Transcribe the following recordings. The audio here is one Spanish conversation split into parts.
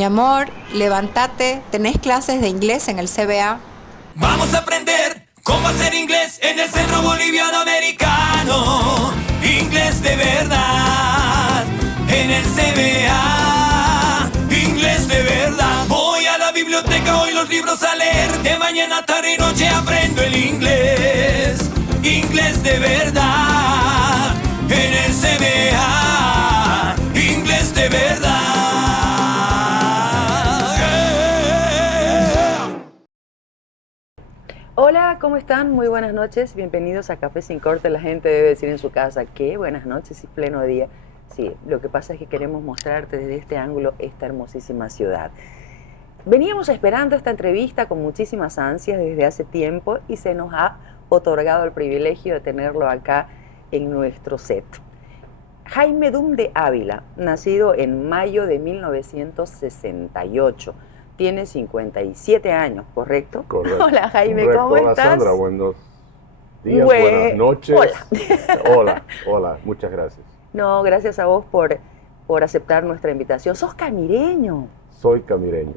Mi amor, levántate, ¿tenés clases de inglés en el CBA? Vamos a aprender cómo hacer inglés en el Centro Boliviano Americano. Inglés de verdad en el CBA. Inglés de verdad. Voy a la biblioteca, hoy los libros a leer. De mañana, tarde y noche aprendo el inglés. Inglés de verdad en el CBA. Inglés de verdad. Hola, ¿cómo están? Muy buenas noches. Bienvenidos a Café Sin Corte. La gente debe decir en su casa, ¿qué? Buenas noches y pleno día. Sí, lo que pasa es que queremos mostrarte desde este ángulo esta hermosísima ciudad. Veníamos esperando esta entrevista con muchísimas ansias desde hace tiempo y se nos ha otorgado el privilegio de tenerlo acá en nuestro set. Jaime Dum de Ávila, nacido en mayo de 1968. Tiene 57 años, ¿correcto? Correcto. Hola Jaime, Correcto. ¿cómo Hola, estás? Sandra, buenos días, buenas noches. Hola, muchas gracias. No, gracias a vos por aceptar nuestra invitación. ¿Sos camireño? Soy camireño.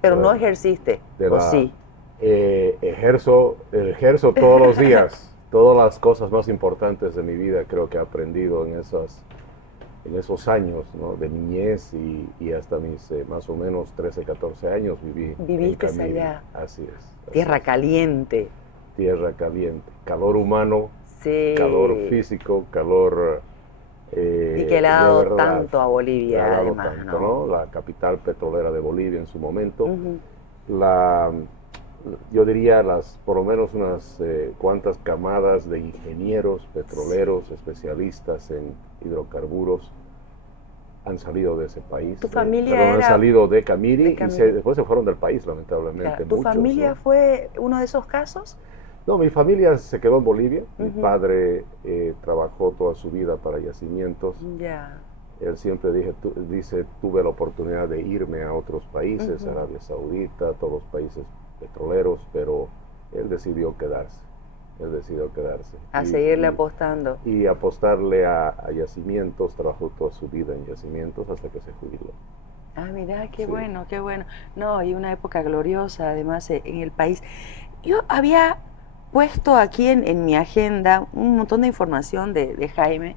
Pero no ejerciste, ¿o sí? Ejerzo todos los días. Todas las cosas más importantes de mi vida creo que he aprendido en esos años, ¿no? De niñez y hasta mis más o menos 13, 14 años Viviste allá. Así es. Tierra caliente. Tierra caliente. Calor humano, sí. Calor físico, calor... y que le ha dado tanto a Bolivia, además, tanto, ¿no? La capital petrolera de Bolivia en su momento. Yo diría por lo menos unas cuantas camadas de ingenieros petroleros, especialistas en hidrocarburos, han salido de ese país. ¿Tu familia han salido de Camiri y Camiri. Después se fueron del país, lamentablemente. Claro. ¿Tu familia, ¿no?, fue uno de esos casos? No, mi familia se quedó en Bolivia. Mi padre trabajó toda su vida para yacimientos. Él siempre dice, tuve la oportunidad de irme a otros países, Arabia Saudita, todos los países petroleros, pero él decidió quedarse. A seguirle apostando. Y apostarle a yacimientos, trabajó toda su vida en yacimientos hasta que se jubiló. Ah, mirá, qué bueno. No, y una época gloriosa, además, en el país. Yo había puesto aquí en mi agenda un montón de información de Jaime.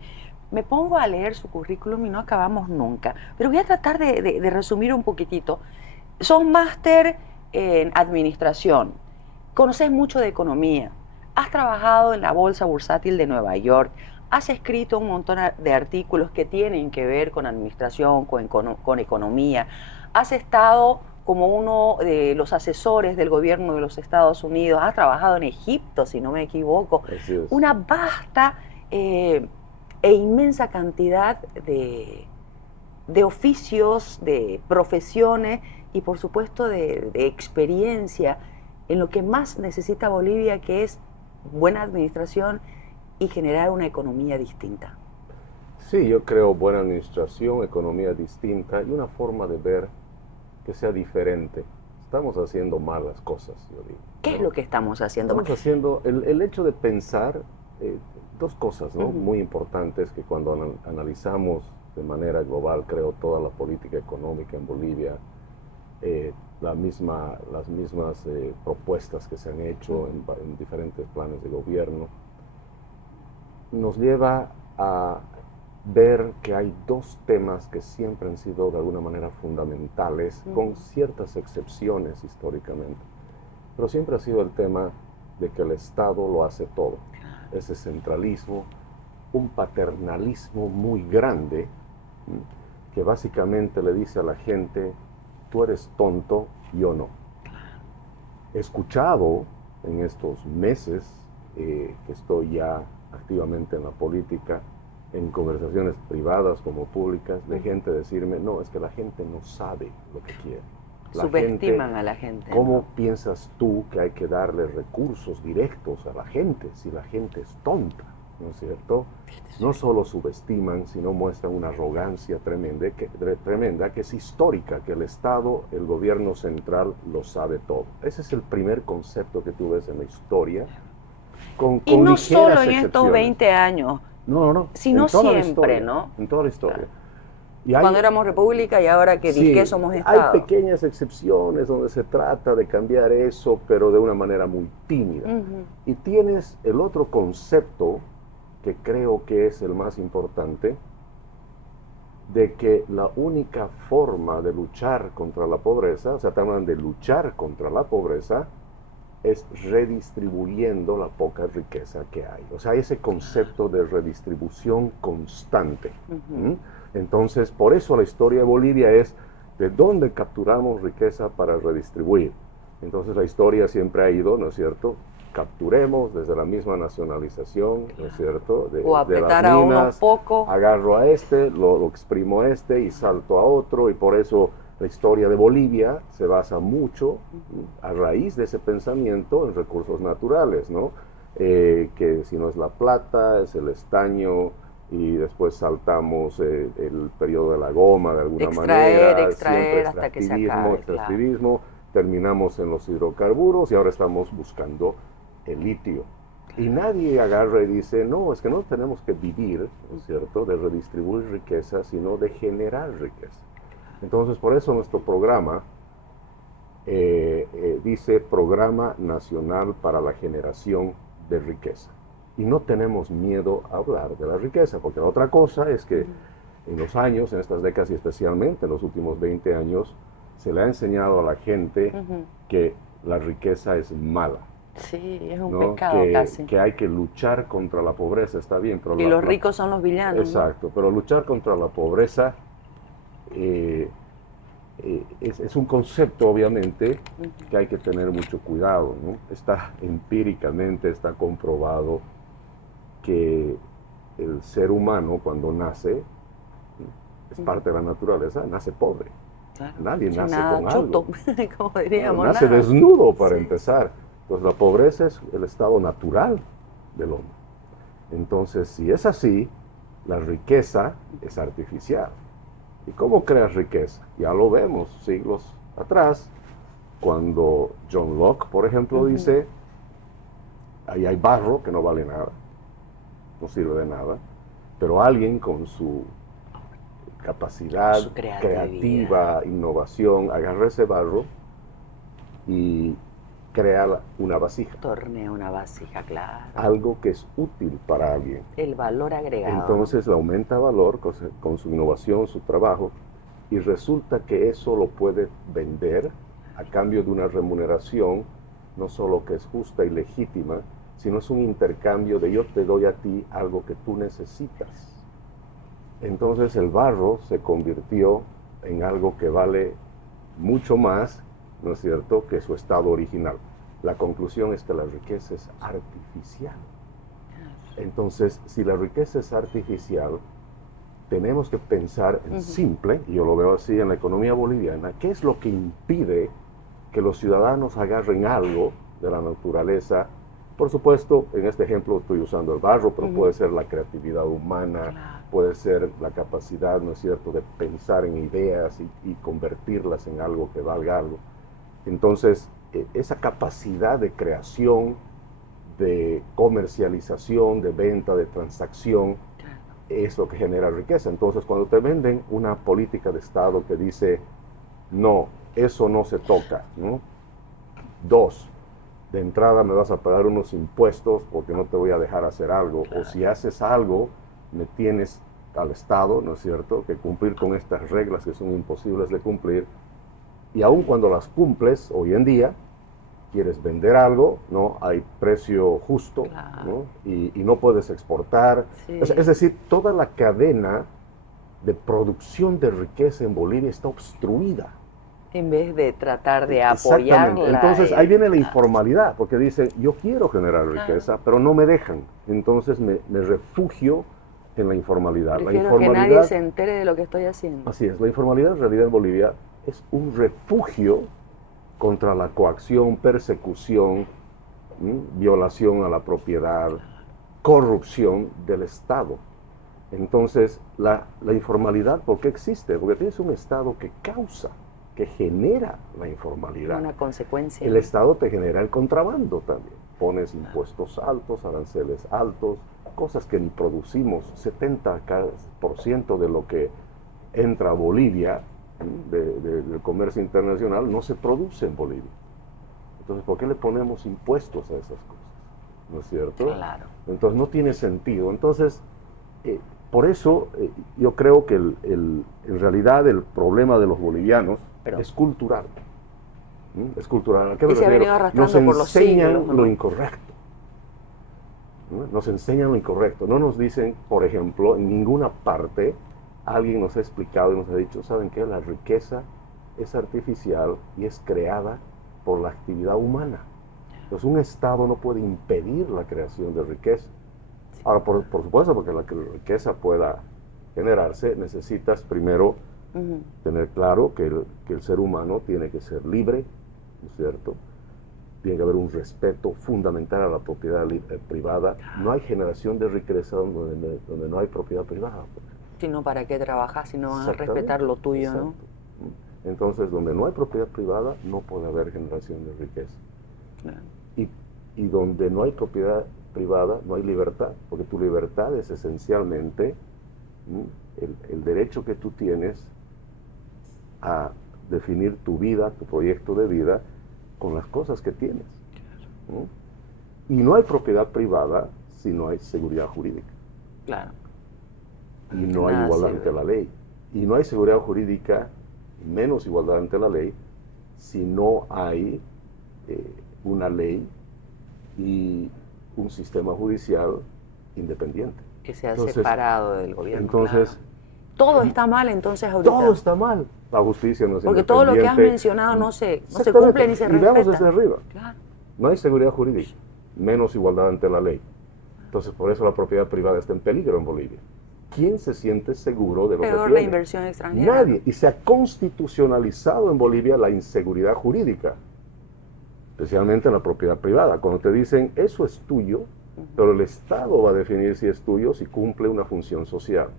Me pongo a leer su currículum y no acabamos nunca. Pero voy a tratar de resumir un poquitito. Sos máster en administración, conoces mucho de economía, has trabajado en la Bolsa Bursátil de Nueva York, has escrito un montón de artículos que tienen que ver con administración, con economía, has estado como uno de los asesores del gobierno de los Estados Unidos, has trabajado en Egipto, si no me equivoco. Así es. Una vasta e inmensa cantidad de oficios, de profesiones y por supuesto de experiencia en lo que más necesita Bolivia, que es buena administración y generar una economía distinta. Sí, yo creo buena administración, economía distinta y una forma de ver que sea diferente. Estamos haciendo mal las cosas, yo digo. ¿Qué es lo que estamos haciendo mal? Estamos haciendo el hecho de pensar dos cosas, ¿no? Muy importantes que cuando analizamos de manera global, creo, toda la política económica en Bolivia, las mismas propuestas que se han hecho en diferentes planes de gobierno, nos lleva a ver que hay dos temas que siempre han sido de alguna manera fundamentales, con ciertas excepciones históricamente, pero siempre ha sido el tema de que el Estado lo hace todo. Ese centralismo, un paternalismo muy grande, que básicamente le dice a la gente, tú eres tonto, yo no. He escuchado en estos meses que estoy ya activamente en la política, en conversaciones privadas como públicas, de gente decirme, no, es que la gente no sabe lo que quiere. Subestiman a la gente. ¿Cómo ¿no? piensas tú que hay que darle recursos directos a la gente si la gente es tonta? ¿No es cierto? No solo subestiman, sino muestran una arrogancia tremenda que es histórica, que el Estado, el gobierno central lo sabe todo. Ese es el primer concepto que tú ves en la historia. Y no solo en estos 20 años, no, sino siempre, ¿no? En toda la historia. Claro. Y Cuando éramos república y ahora que sí, dizque somos Estado. hay pequeñas excepciones donde se trata de cambiar eso, pero de una manera muy tímida. Y tienes el otro concepto, que creo que es el más importante, de que la única forma de luchar contra la pobreza, o sea, te hablan de luchar contra la pobreza, es redistribuyendo la poca riqueza que hay. O sea, ese concepto de redistribución constante. Entonces, por eso la historia de Bolivia es de dónde capturamos riqueza para redistribuir. Entonces, la historia siempre ha ido, ¿no es cierto? Capturemos desde la misma nacionalización, ¿no es cierto? O apretar a uno poco. Agarro a este, lo exprimo a este y salto a otro, y por eso la historia de Bolivia se basa mucho, a raíz de ese pensamiento, en recursos naturales, ¿no? Que si no es la plata, es el estaño, y después saltamos el periodo de la goma de alguna manera. Extraer hasta que se acabe. Extractivismo, terminamos en los hidrocarburos y ahora estamos buscando el litio. Y nadie agarra y dice, no, es que no tenemos que vivir, ¿no es cierto?, de redistribuir riqueza, sino de generar riqueza. Entonces, por eso nuestro programa dice Programa Nacional para la Generación de Riqueza. Y no tenemos miedo a hablar de la riqueza, porque la otra cosa es que en los años, en estas décadas y especialmente en los últimos 20 años, se le ha enseñado a la gente que la riqueza es mala. Sí, es un ¿no? pecado casi. Que hay que luchar contra la pobreza, está bien. Pero y los ricos son los villanos. Exacto, ¿no? Pero luchar contra la pobreza es un concepto, obviamente, que hay que tener mucho cuidado, ¿no? Empíricamente está comprobado que el ser humano cuando nace, es parte de la naturaleza, nace pobre. Claro. Nadie nace con chuto, algo. como diríamos. Nace desnudo para empezar. Entonces la pobreza es el estado natural del hombre. Entonces, si es así, la riqueza es artificial. ¿Y cómo creas riqueza? Ya lo vemos siglos atrás, cuando John Locke, por ejemplo, dice, ahí hay barro que no vale nada, no sirve de nada, pero alguien con su capacidad creativa, innovación, agarra ese barro y crea una vasija. Tornea una vasija, claro. Algo que es útil para alguien. El valor agregado. Entonces le aumenta valor con su innovación, su trabajo, y resulta que eso lo puede vender a cambio de una remuneración, no solo que es justa y legítima, sino es un intercambio de yo te doy a ti algo que tú necesitas. Entonces el barro se convirtió en algo que vale mucho más, ¿no es cierto?, que su estado original. La conclusión es que la riqueza es artificial. Entonces, si la riqueza es artificial, tenemos que pensar en simple, y yo lo veo así en la economía boliviana, ¿qué es lo que impide que los ciudadanos agarren algo de la naturaleza? Por supuesto, en este ejemplo estoy usando el barro, pero puede ser la creatividad humana, puede ser la capacidad, ¿no es cierto?, de pensar en ideas y convertirlas en algo que valga algo. Entonces, esa capacidad de creación, de comercialización, de venta, de transacción, es lo que genera riqueza. Entonces, cuando te venden una política de Estado que dice, no, eso no se toca, ¿no? 2, de entrada me vas a pagar unos impuestos porque no te voy a dejar hacer algo, o si haces algo, me tienes al Estado, ¿no es cierto?, que cumplir con estas reglas que son imposibles de cumplir. Y aun cuando las cumples, hoy en día, quieres vender algo, ¿no? Hay precio justo, ¿no? Y no puedes exportar. Sí. Es decir, toda la cadena de producción de riqueza en Bolivia está obstruida. En vez de tratar de apoyarla. Entonces, ahí viene la informalidad, porque dicen, yo quiero generar riqueza, pero no me dejan. Entonces, me refugio en la informalidad. Prefiero que nadie se entere de lo que estoy haciendo. Así es, la informalidad en realidad en Bolivia es un refugio contra la coacción, persecución, violación a la propiedad, corrupción del Estado. Entonces, la informalidad, ¿por qué existe? Porque tienes un Estado que causa, que genera la informalidad. Una consecuencia. El Estado te genera el contrabando también. Pones impuestos altos, aranceles altos, cosas que ni producimos. 70% de lo que entra a Bolivia del comercio internacional no se produce en Bolivia. Entonces, ¿por qué le ponemos impuestos a esas cosas? ¿No es cierto? Claro. Entonces, no tiene sentido. Entonces, por eso yo creo que en realidad el problema de los bolivianos es cultural. Es cultural. ¿A qué me Y se ha refiero? venido arrastrando Nos por los enseñan siglos, ¿no? lo incorrecto. ¿No? Nos enseñan lo incorrecto. No nos dicen, por ejemplo, en ninguna parte alguien nos ha explicado y nos ha dicho, ¿saben qué? La riqueza es artificial y es creada por la actividad humana. Entonces un Estado no puede impedir la creación de riqueza. Ahora, por supuesto, porque la riqueza pueda generarse, necesitas primero tener claro que el ser humano tiene que ser libre, ¿no es cierto? Tiene que haber un respeto fundamental a la propiedad privada. No hay generación de riqueza donde no hay propiedad privada. Si no, ¿para qué trabajas si no vas a Exactamente, respetar lo tuyo, ¿no? exacto. Entonces, donde no hay propiedad privada, no puede haber generación de riqueza. Claro. Y donde no hay propiedad privada, no hay libertad, porque tu libertad es esencialmente el derecho que tú tienes a definir tu vida, tu proyecto de vida, con las cosas que tienes. Y no hay propiedad privada si no hay seguridad jurídica. Claro. Y no hay Nada igualdad sirve. ante la ley. Y no hay seguridad jurídica, menos igualdad ante la ley, si no hay una ley y un sistema judicial independiente. Que sea Entonces, separado del gobierno. Entonces, claro. Todo está mal entonces ahorita. todo está mal. La justicia no es Porque todo lo que has independiente. mencionado no se Exactamente. cumple ni se Y respeta. veamos desde arriba. Claro. No hay seguridad jurídica, menos igualdad ante la ley. Entonces, por eso la propiedad privada está en peligro en Bolivia. ¿Quién se siente seguro de lo que Peor tiene? la inversión extranjera. Nadie. Y se ha constitucionalizado en Bolivia la inseguridad jurídica, especialmente en la propiedad privada. Cuando te dicen, eso es tuyo, pero el Estado va a definir si es tuyo, si cumple una función social.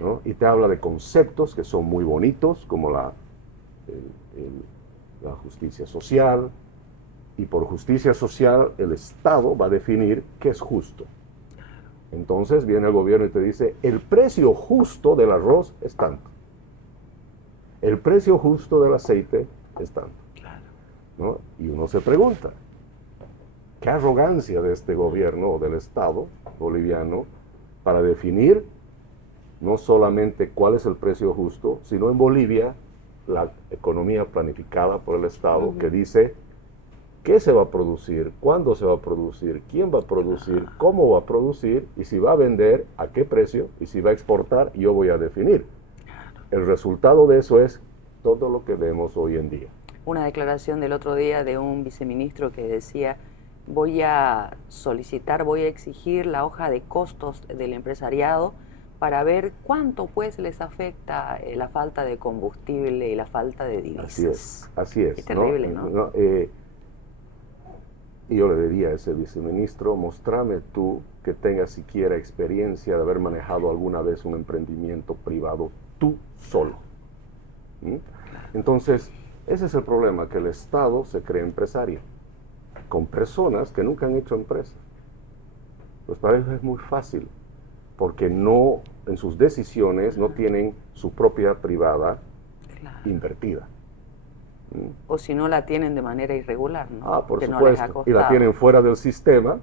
¿No? Y te habla de conceptos que son muy bonitos, como la justicia social, y por justicia social el Estado va a definir qué es justo. Entonces viene el gobierno y te dice, el precio justo del arroz es tanto. El precio justo del aceite es tanto. ¿No? Y uno se pregunta, ¿qué arrogancia de este gobierno o del Estado boliviano para definir no solamente cuál es el precio justo, sino en Bolivia la economía planificada por el Estado que dice qué se va a producir, cuándo se va a producir, quién va a producir, cómo va a producir y si va a vender, a qué precio y si va a exportar, yo voy a definir. El resultado de eso es todo lo que vemos hoy en día. Una declaración del otro día de un viceministro que decía, voy a solicitar, voy a exigir la hoja de costos del empresariado para ver cuánto pues les afecta la falta de combustible y la falta de divisas. Así es. Qué terrible, ¿no? Y yo le diría a ese viceministro, mostrame tú que tengas siquiera experiencia de haber manejado alguna vez un emprendimiento privado tú solo. Entonces, ese es el problema, que el Estado se cree empresario, con personas que nunca han hecho empresa. Pues para ellos es muy fácil, porque no, en sus decisiones no tienen su propiedad privada invertida. O si no la tienen de manera irregular, ¿no? Por que supuesto, no les ha y la costado. tienen fuera del sistema,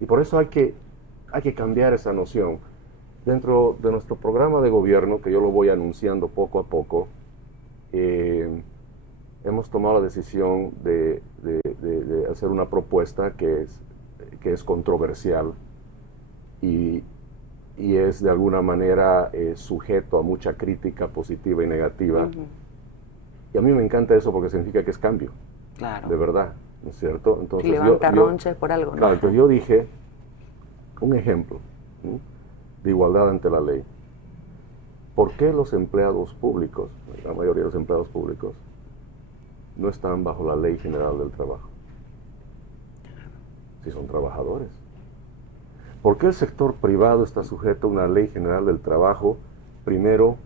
y por eso hay que cambiar esa noción. Dentro de nuestro programa de gobierno, que yo lo voy anunciando poco a poco, hemos tomado la decisión de hacer una propuesta que es controversial y es de alguna manera sujeto a mucha crítica positiva y negativa. Y a mí me encanta eso porque significa que es cambio, Claro. de verdad, ¿no es cierto? Entonces, Levanta ronches por algo, ¿no? Claro, entonces yo dije, un ejemplo de igualdad ante la ley. ¿Por qué los empleados públicos, la mayoría de los empleados públicos, no están bajo la Ley General del Trabajo? Si son trabajadores. ¿Por qué el sector privado está sujeto a una Ley General del Trabajo, primero,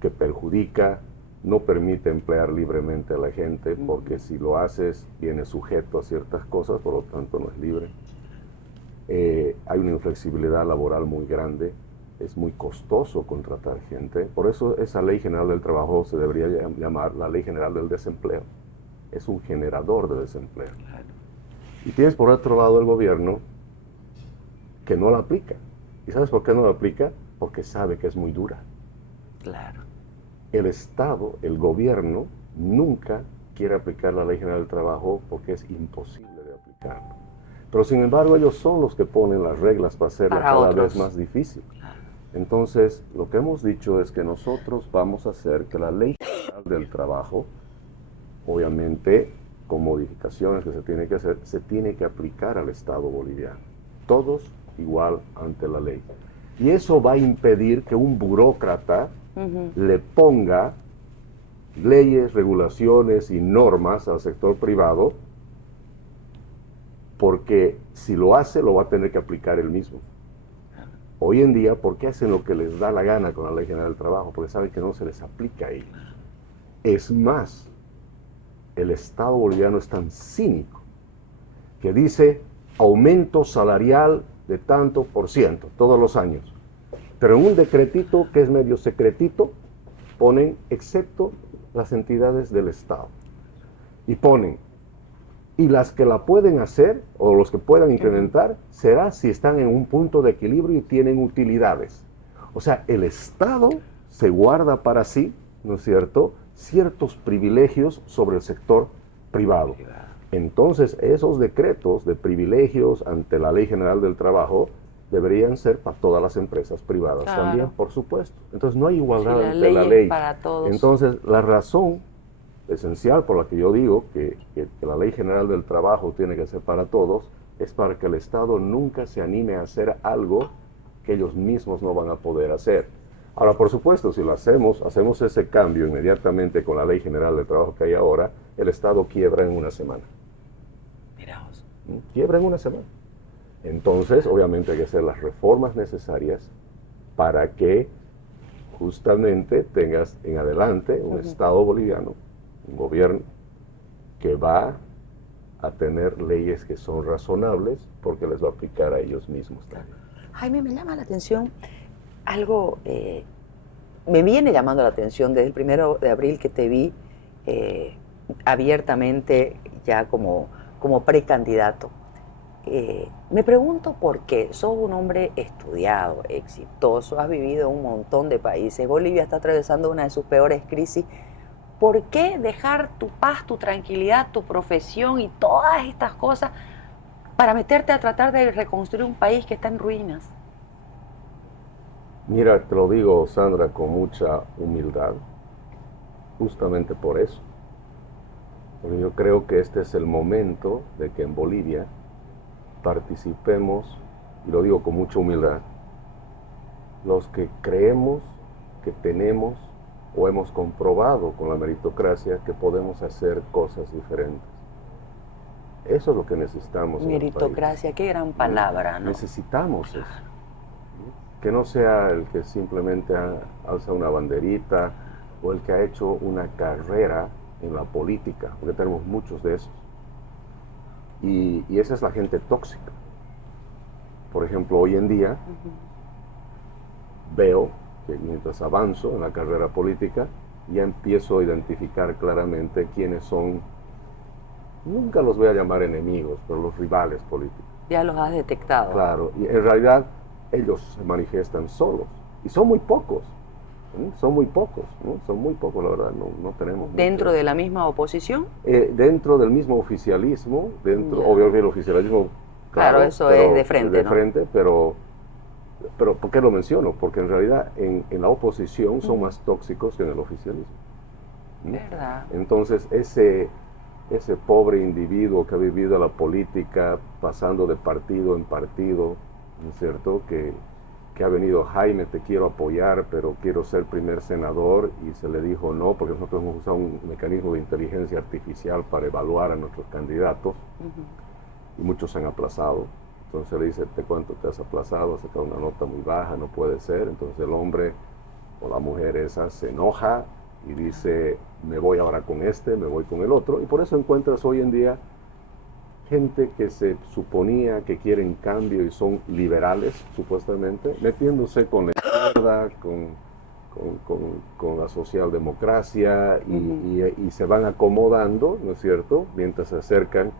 que perjudica, no permite emplear libremente a la gente, porque si lo haces, viene sujeto a ciertas cosas, por lo tanto no es libre? Hay una inflexibilidad laboral muy grande. es muy costoso contratar gente. Por eso esa Ley General del Trabajo se debería llamar la Ley General del Desempleo. Es un generador de desempleo. Claro. Y tienes por otro lado el gobierno que no la aplica. ¿Y sabes por qué no la aplica? Porque sabe que es muy dura. Claro. El Estado, el gobierno, nunca quiere aplicar la Ley General del Trabajo porque es imposible de aplicarlo. Pero sin embargo ellos son los que ponen las reglas para hacerla cada vez más difícil. Entonces, lo que hemos dicho es que nosotros vamos a hacer que la Ley General del Trabajo, obviamente con modificaciones que se tiene que hacer, se tiene que aplicar al Estado boliviano. Todos igual ante la ley. Y eso va a impedir que un burócrata le ponga leyes, regulaciones y normas al sector privado, porque si lo hace, lo va a tener que aplicar él mismo. Hoy en día, ¿por qué hacen lo que les da la gana con la Ley General del Trabajo? Porque saben que no se les aplica a ellos. Es más, el Estado boliviano es tan cínico que dice aumento salarial de tanto por ciento todos los años. Pero en un decretito que es medio secretito, ponen excepto las entidades del Estado. Y ponen, y las que la pueden hacer, o los que puedan incrementar, será si están en un punto de equilibrio y tienen utilidades. O sea, el Estado se guarda para sí, ¿no es cierto?, ciertos privilegios sobre el sector privado. Entonces, esos decretos de privilegios ante la Ley General del Trabajo deberían ser para todas las empresas privadas también, por supuesto. Entonces, no hay igualdad ante la ley. Para todos. Entonces, la razón esencial por la que yo digo que la Ley General del Trabajo tiene que ser para todos es para que el Estado nunca se anime a hacer algo que ellos mismos no van a poder hacer. Ahora, por supuesto, si lo hacemos ese cambio inmediatamente con la Ley General del Trabajo que hay ahora, el Estado quiebra en una semana. Miraos. Quiebra en una semana. Entonces, obviamente hay que hacer las reformas necesarias para que justamente tengas en adelante un Estado boliviano, un gobierno que va a tener leyes que son razonables porque les va a aplicar a ellos mismos también. Jaime, me llama la atención algo, me viene llamando la atención desde el 1 de abril que te vi abiertamente ya como precandidato. Me pregunto por qué. Sos un hombre estudiado, exitoso, has vivido en un montón de países. Bolivia está atravesando una de sus peores crisis. ¿Por qué dejar tu paz, tu tranquilidad, tu profesión y todas estas cosas para meterte a tratar de reconstruir un país que está en ruinas? Mira, te lo digo, Sandra, con mucha humildad, justamente por eso. Porque yo creo que este es el momento de que en Bolivia participemos, y lo digo con mucha humildad, los que creemos que tenemos o hemos comprobado con la meritocracia que podemos hacer cosas diferentes. Eso es lo que necesitamos. Meritocracia, qué gran palabra, ¿no? Necesitamos eso. Que no sea el que simplemente alza una banderita o el que ha hecho una carrera en la política, porque tenemos muchos de esos. Y esa es la gente tóxica. Por ejemplo, hoy en día veo que mientras avanzo en la carrera política, ya empiezo a identificar claramente quiénes son, nunca los voy a llamar enemigos, pero los rivales políticos. Ya los has detectado. Claro, y en realidad ellos se manifiestan solos, y son muy pocos, son muy pocos, la verdad, no tenemos. ¿Dentro de la misma oposición? Dentro del mismo oficialismo, obviamente el oficialismo, claro, eso es de frente, ¿no? Pero ¿por qué lo menciono? Porque en realidad en la oposición son más tóxicos que en el oficialismo. ¿Verdad? Entonces ese pobre individuo que ha vivido la política pasando de partido en partido, ¿no es cierto? Que ha venido, Jaime, te quiero apoyar, pero quiero ser primer senador, y se le dijo no, porque nosotros hemos usado un mecanismo de inteligencia artificial para evaluar a nuestros candidatos, y muchos se han aplazado. Entonces le dice, ¿te cuánto te has aplazado? Has sacado una nota muy baja, no puede ser. Entonces el hombre o la mujer esa se enoja y dice, me voy ahora con este, me voy con el otro. Y por eso encuentras hoy en día gente que se suponía que quieren cambio y son liberales, supuestamente, metiéndose con la izquierda, con la socialdemocracia y se van acomodando, ¿no es cierto?, mientras se acercan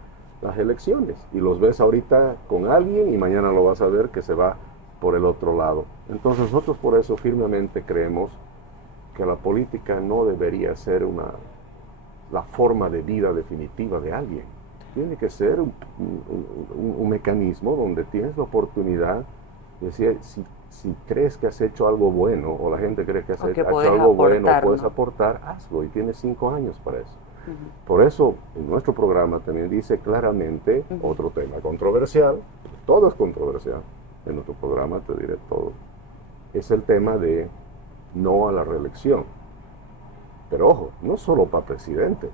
las elecciones. Y los ves ahorita con alguien y mañana lo vas a ver que se va por el otro lado. Entonces nosotros por eso firmemente creemos que la política no debería ser la forma de vida definitiva de alguien. Tiene que ser un mecanismo donde tienes la oportunidad de decir, si crees que has hecho algo bueno, o la gente cree que has hecho algo bueno, puedes aportar, hazlo, y tienes 5 años para eso. Por eso, en nuestro programa también dice claramente, otro tema controversial, todo es controversial, en nuestro programa te diré todo, es el tema de no a la reelección. Pero ojo, no solo para presidente,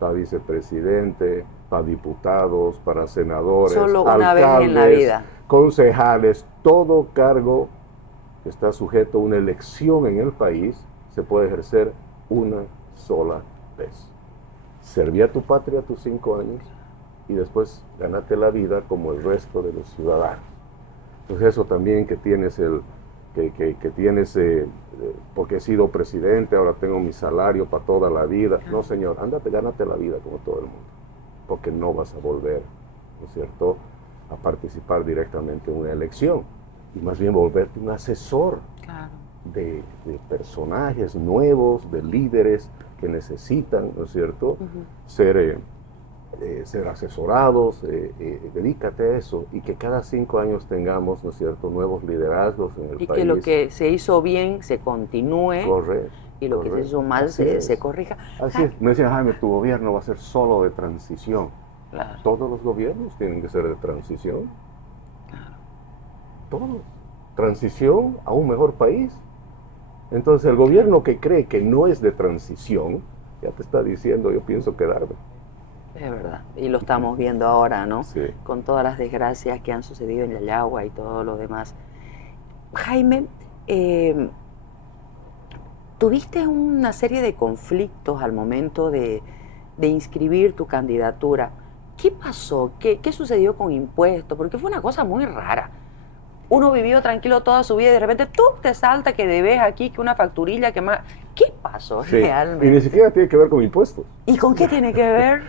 para vicepresidente, para diputados, para senadores, solo una alcaldes, vez en la vida, concejales, todo cargo que está sujeto a una elección en el país se puede ejercer una sola vez. Serví a tu patria tus 5 años y después ganate la vida como el resto de los ciudadanos. Entonces eso también que tienes porque he sido presidente, ahora tengo mi salario para toda la vida. No, señor, gánate la vida como todo el mundo, porque no vas a volver, ¿no es cierto?, a participar directamente en una elección, y más bien volverte un asesor de personajes nuevos, de líderes que necesitan, ¿no es cierto?, ser asesorados. Dedícate a eso, y que cada 5 años tengamos, ¿no es cierto?, nuevos liderazgos en el país. Y que lo que se hizo bien se continúe. Correcto. Y lo que se hizo mal se corrija. Así es. Me decía, Jaime, tu gobierno va a ser solo de transición. Claro. Todos los gobiernos tienen que ser de transición. Claro. Todos. Transición a un mejor país. Entonces el gobierno que cree que no es de transición, ya te está diciendo, yo pienso quedarme. Es verdad, y lo estamos viendo ahora, ¿no? Sí. Con todas las desgracias que han sucedido en Yayagua y todo lo demás. Jaime, tuviste una serie de conflictos al momento de inscribir tu candidatura. ¿Qué pasó? ¿Qué sucedió con impuestos? Porque fue una cosa muy rara. Uno vivió tranquilo toda su vida y de repente tú te salta que debes aquí, que una facturilla, que más... ¿Qué pasó realmente? Y ni siquiera tiene que ver con impuestos. ¿Y con qué tiene que ver?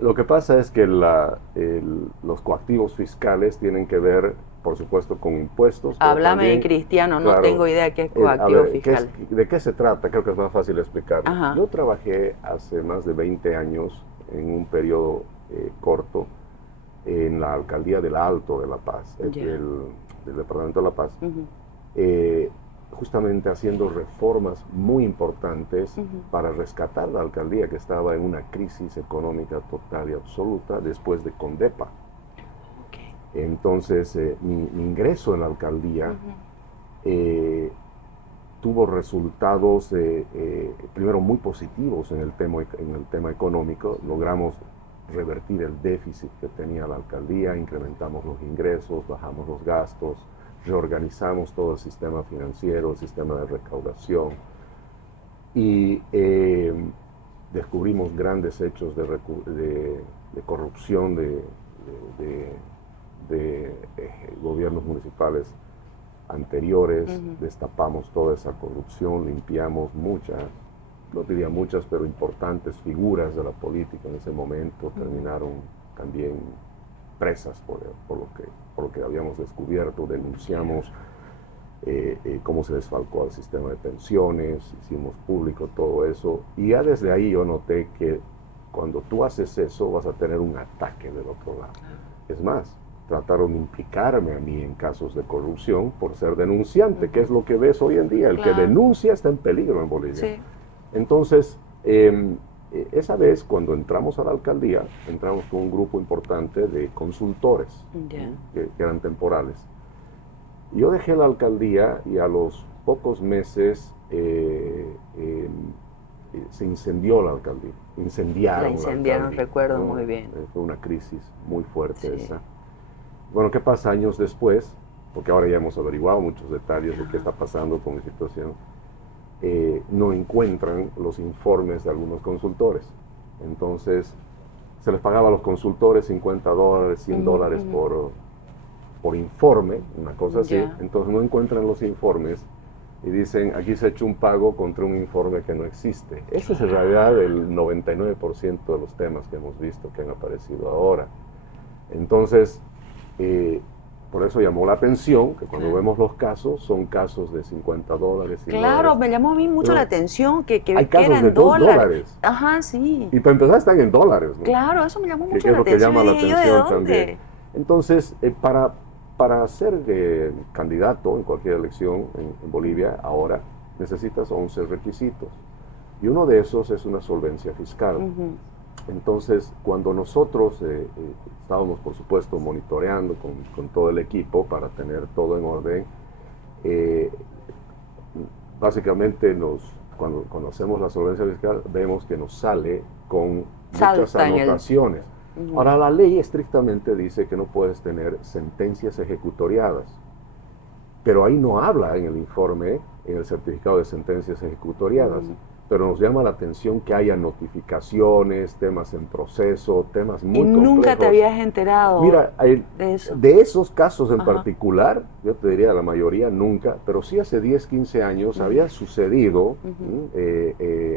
Lo que pasa es que los coactivos fiscales tienen que ver, por supuesto, con impuestos. Háblame en cristiano, no tengo idea qué es coactivo fiscal. ¿De qué se trata? Creo que es más fácil explicarlo. Ajá. Yo trabajé hace más de 20 años en un periodo corto en la alcaldía del Alto de La Paz, del departamento de La Paz, justamente haciendo reformas muy importantes para rescatar la alcaldía, que estaba en una crisis económica total y absoluta después de Condepa. Entonces mi ingreso en la alcaldía tuvo resultados primero muy positivos en el tema económico. Logramos revertir el déficit que tenía la alcaldía, incrementamos los ingresos, bajamos los gastos, reorganizamos todo el sistema financiero, el sistema de recaudación, y descubrimos grandes hechos de corrupción de gobiernos municipales anteriores. Destapamos toda esa corrupción, limpiamos no diría muchas, pero importantes figuras de la política en ese momento terminaron también presas por lo que habíamos descubierto. Denunciamos cómo se desfalcó al sistema de pensiones, hicimos público todo eso, y ya desde ahí yo noté que cuando tú haces eso vas a tener un ataque del otro lado. Es más, trataron de implicarme a mí en casos de corrupción por ser denunciante, que es lo que ves hoy en día. El que denuncia está en peligro en Bolivia. Sí. Entonces, esa vez cuando entramos a la alcaldía, entramos con un grupo importante de consultores que eran temporales. Yo dejé la alcaldía y a los pocos meses se incendió la alcaldía. Incendiaron la alcaldía, recuerdo muy bien. Fue una crisis muy fuerte esa. Bueno, ¿qué pasa años después? Porque ahora ya hemos averiguado muchos detalles de qué está pasando con mi situación. No encuentran los informes de algunos consultores. Entonces se les pagaba a los consultores $50, $100 por informe, una cosa así. Entonces no encuentran los informes y dicen, aquí se ha hecho un pago contra un informe que no existe. Ese es en realidad el 99% de los temas que hemos visto que han aparecido ahora. Entonces, por eso llamó la atención que cuando vemos los casos, son casos de $50. Claro, me llamó a mí mucho la atención que hay casos de $2. Ajá, sí. Y para empezar están en dólares, ¿no? Claro, eso me llamó mucho que es la lo que atención. llama la ¿De atención dónde? también. Entonces, para ser candidato en cualquier elección en Bolivia, ahora necesitas 11 requisitos. Y uno de esos es una solvencia fiscal. Entonces, cuando nosotros estábamos, por supuesto, monitoreando con todo el equipo para tener todo en orden, básicamente cuando conocemos la solvencia fiscal, vemos que nos sale con muchas anotaciones. Ahora, la ley estrictamente dice que no puedes tener sentencias ejecutoriadas, pero ahí no habla en el informe, en el certificado de sentencias ejecutoriadas. Pero nos llama la atención que haya notificaciones, temas en proceso, temas muy complejos. ¿Y nunca te habías enterado de eso? De esos casos en particular, yo te diría la mayoría nunca, pero sí hace 10, 15 años había sucedido,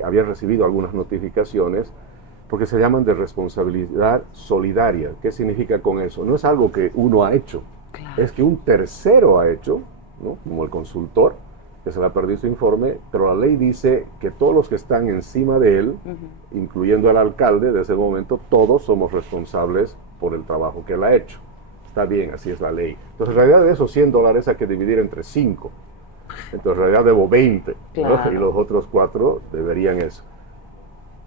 había recibido algunas notificaciones, porque se llaman de responsabilidad solidaria. ¿Qué significa con eso? No es algo que uno ha hecho, es que un tercero ha hecho, ¿no? Como el consultor, que se le ha perdido su informe, pero la ley dice que todos los que están encima de él, incluyendo al alcalde de ese momento, todos somos responsables por el trabajo que él ha hecho. Está bien, así es la ley. Entonces, en realidad de esos $100 hay que dividir entre 5. Entonces, en realidad debo 20, ¿no? Y los otros 4 deberían eso.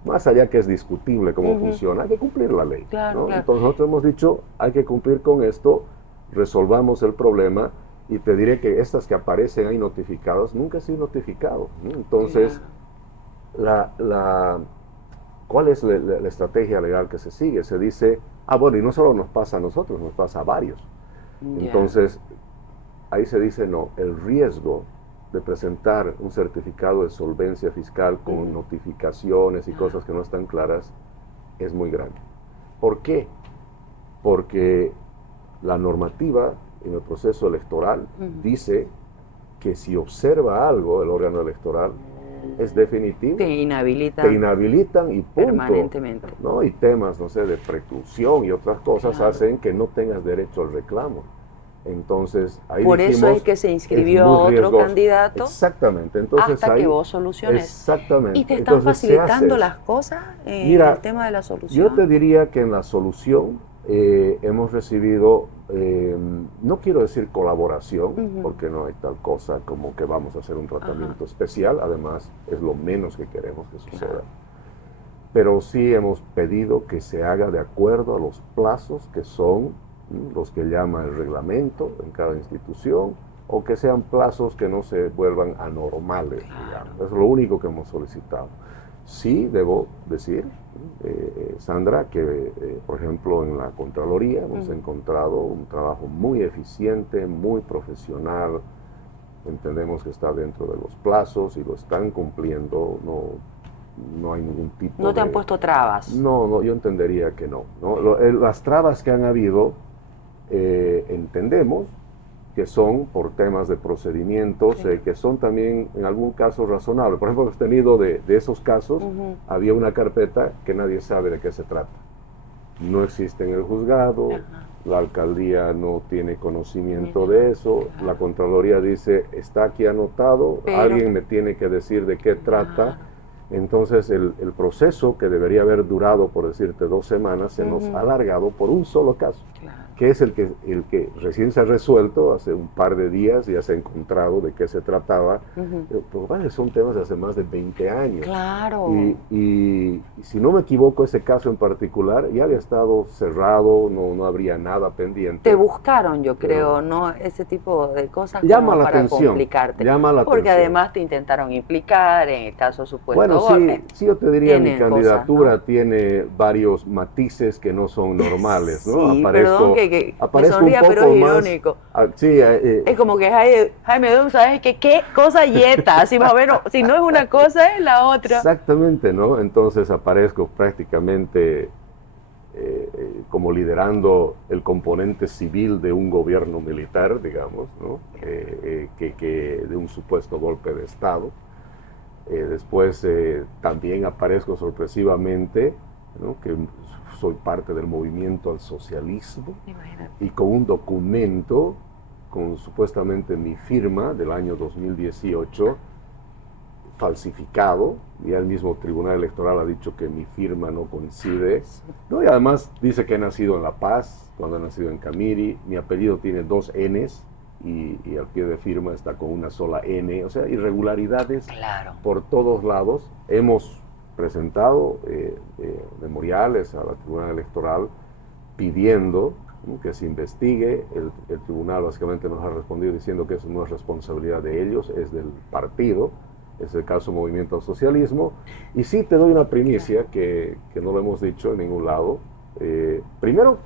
Más allá que es discutible cómo funciona, hay que cumplir la ley, ¿no? Entonces, nosotros hemos dicho, hay que cumplir con esto, resolvamos el problema. Y te diré que estas que aparecen ahí notificadas, nunca han sido notificados, ¿no? Entonces, ¿cuál es la estrategia legal que se sigue? Se dice, bueno, y no solo nos pasa a nosotros, nos pasa a varios. Entonces, ahí se dice, no, el riesgo de presentar un certificado de solvencia fiscal con notificaciones y cosas que no están claras es muy grande. ¿Por qué? Porque la normativa en el proceso electoral dice que si observa algo el órgano electoral es definitivo. Te inhabilitan y punto. Permanentemente. ¿No? Y temas, no sé, de preclusión y otras cosas hacen que no tengas derecho al reclamo. Entonces, ahí por dijimos, eso es que se inscribió otro candidato. Exactamente. Entonces, hasta que vos soluciones. Exactamente. ¿Y te están facilitando las cosas en el tema de la solución? Yo te diría que en la solución hemos recibido, no quiero decir colaboración, porque no hay tal cosa como que vamos a hacer un tratamiento especial, además es lo menos que queremos que suceda. Pero sí hemos pedido que se haga de acuerdo a los plazos que son los que llama el reglamento en cada institución, o que sean plazos que no se vuelvan anormales, digamos. Es lo único que hemos solicitado. Sí, debo decir, Sandra, que por ejemplo en la Contraloría hemos encontrado un trabajo muy eficiente, muy profesional. Entendemos que está dentro de los plazos y lo están cumpliendo. No hay ningún tipo ¿No te han puesto trabas? No, yo entendería que no. Las trabas que han habido, entendemos que son por temas de procedimientos, que son también en algún caso razonables. Por ejemplo, hemos tenido de esos casos, había una carpeta que nadie sabe de qué se trata. No existe en el juzgado, la alcaldía no tiene conocimiento de eso, la Contraloría dice, está aquí anotado, alguien me tiene que decir de qué trata. Entonces el proceso que debería haber durado, por decirte, 2 semanas, se nos ha alargado por un solo caso, que es el que recién se ha resuelto hace un par de días, ya se ha encontrado de qué se trataba. Pero bueno, son temas de hace más de 20 años. Claro. Y si no me equivoco, ese caso en particular ya había estado cerrado, no habría nada pendiente. Te buscaron, yo creo, ¿no? Ese tipo de cosas llama como la para atención, complicarte. llama la porque atención. además te intentaron implicar en el caso supuesto. Bueno, sí, yo te diría, mi candidatura cosas, ¿no? tiene varios matices que no son normales, ¿no? Sí, perdón que me sonría, pero es irónico. Es como que Jaime Dunn, ¿sabes qué cosa yeta? Así más o menos, si no es una cosa, es la otra. Exactamente, ¿no? Entonces aparezco prácticamente como liderando el componente civil de un gobierno militar, digamos, ¿no? De un supuesto golpe de Estado. Después también aparezco sorpresivamente, ¿no? Que soy parte del movimiento al socialismo. Imagínate. Y con un documento con supuestamente mi firma del año 2018 falsificado, y el mismo Tribunal Electoral ha dicho que mi firma no coincide, ¿no? Y además dice que he nacido en La Paz, cuando he nacido en Camiri, mi apellido tiene 2 Ns, y al pie de firma está con una sola N, o sea, irregularidades por todos lados. Hemos presentado memoriales a la Tribunal Electoral pidiendo, ¿no?, que se investigue. El tribunal básicamente nos ha respondido diciendo que eso no es responsabilidad de ellos, es del partido. Es el caso Movimiento al Socialismo. Y sí te doy una primicia que no lo hemos dicho en ningún lado. Primero,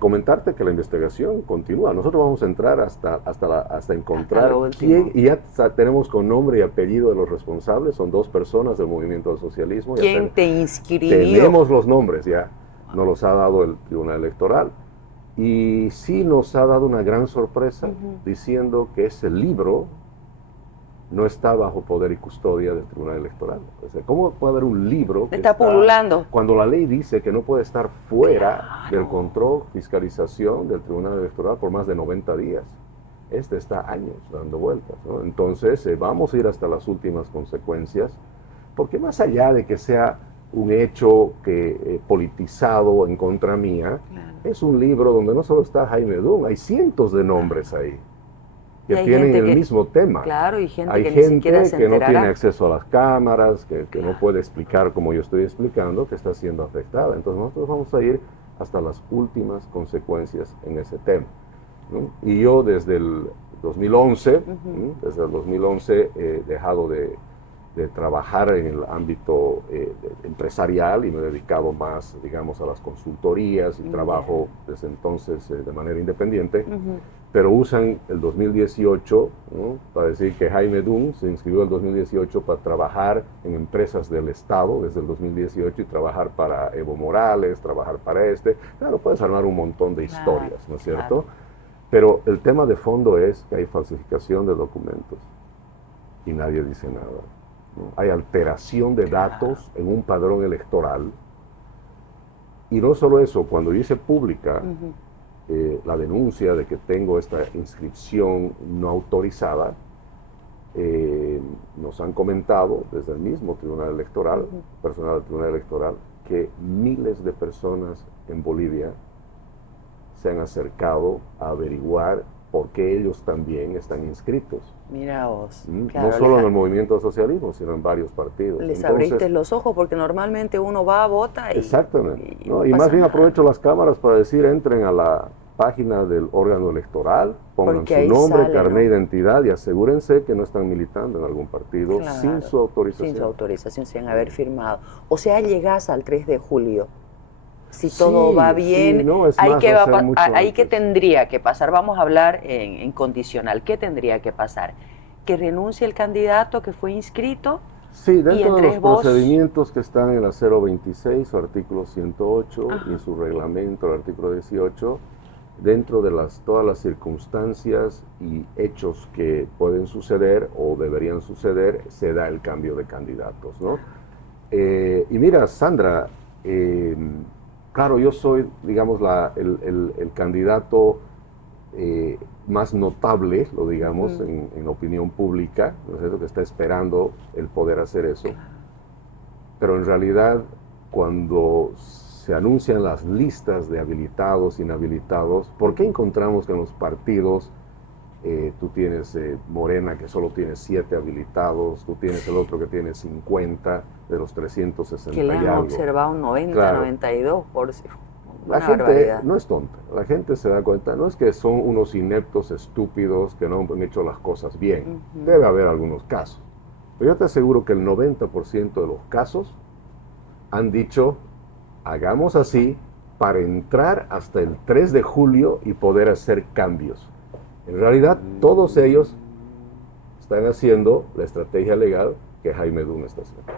comentarte que la investigación continúa. Nosotros vamos a entrar hasta encontrar quién, y ya tenemos con nombre y apellido de los responsables. Son 2 personas del Movimiento al Socialismo. ¿Quién te inscribió? Tenemos los nombres ya. Nos los ha dado el Tribunal Electoral. Y sí nos ha dado una gran sorpresa diciendo que ese libro no está bajo poder y custodia del Tribunal Electoral. O sea, ¿cómo puede haber un libro que está pululando cuando la ley dice que no puede estar fuera del control, fiscalización del Tribunal Electoral por más de 90 días? Este está años dando vueltas, ¿no? Entonces, vamos a ir hasta las últimas consecuencias, porque más allá de que sea un hecho politizado en contra mía, es un libro donde no solo está Jaime Dunn, hay cientos de nombres ahí que tienen el mismo tema. Claro, y gente hay que gente ni siquiera se que no enterará. tiene acceso a las cámaras, que no puede explicar como yo estoy explicando, que está siendo afectada. Entonces nosotros vamos a ir hasta las últimas consecuencias en ese tema, ¿no? Y yo desde el 2011, desde el 2011 he dejado de trabajar en el ámbito empresarial y me he dedicado más, digamos, a las consultorías y trabajo desde entonces de manera independiente. Pero usan el 2018, ¿no?, para decir que Jaime Dunn se inscribió el 2018 para trabajar en empresas del Estado desde el 2018 y trabajar para Evo Morales, trabajar para Claro, puedes armar un montón de historias, ¿no es cierto? Pero el tema de fondo es que hay falsificación de documentos y nadie dice nada, ¿no? Hay alteración de datos en un padrón electoral. Y no solo eso, cuando yo hice pública la denuncia de que tengo esta inscripción no autorizada, nos han comentado desde el mismo Tribunal Electoral, personal del Tribunal Electoral, que miles de personas en Bolivia se han acercado a averiguar por qué ellos también están inscritos. Mira vos. Claro, no solo en el Movimiento al Socialismo, sino en varios partidos. Les abriste los ojos porque normalmente uno va, vota y... Exactamente. Y más bien aprovecho las cámaras para decir, entren a la página del órgano electoral, pongan su nombre, carnet de identidad y asegúrense que no están militando en algún partido sin su autorización. Sin su autorización, sin haber firmado. O sea, llegás al 3 de julio. Si todo va bien, ahí que tendría que pasar, vamos a hablar en condicional, ¿qué tendría que pasar? Que renuncie el candidato que fue inscrito. Sí, dentro de los procedimientos que están en la 026, su artículo 108 y su reglamento, el artículo 18, dentro de todas las circunstancias y hechos que pueden suceder o deberían suceder, se da el cambio de candidatos, ¿no? Y mira, Sandra, claro, yo soy, digamos, el candidato más notable, lo digamos, en opinión pública, ¿no es cierto?, que está esperando el poder hacer eso. Pero en realidad, cuando se anuncian las listas de habilitados, inhabilitados, ¿por qué encontramos que en los partidos tú tienes Morena, que solo tiene 7 habilitados, tú tienes el otro que tiene 50 de los 360 que le han observado 90, claro, 92 por la gente no es tonta, la gente se da cuenta, no es que son unos ineptos estúpidos que no han hecho las cosas bien, debe haber algunos casos, pero yo te aseguro que el 90% de los casos han dicho, hagamos así para entrar hasta el 3 de julio y poder hacer cambios. En realidad, todos ellos están haciendo la estrategia legal que Jaime Dunn está haciendo.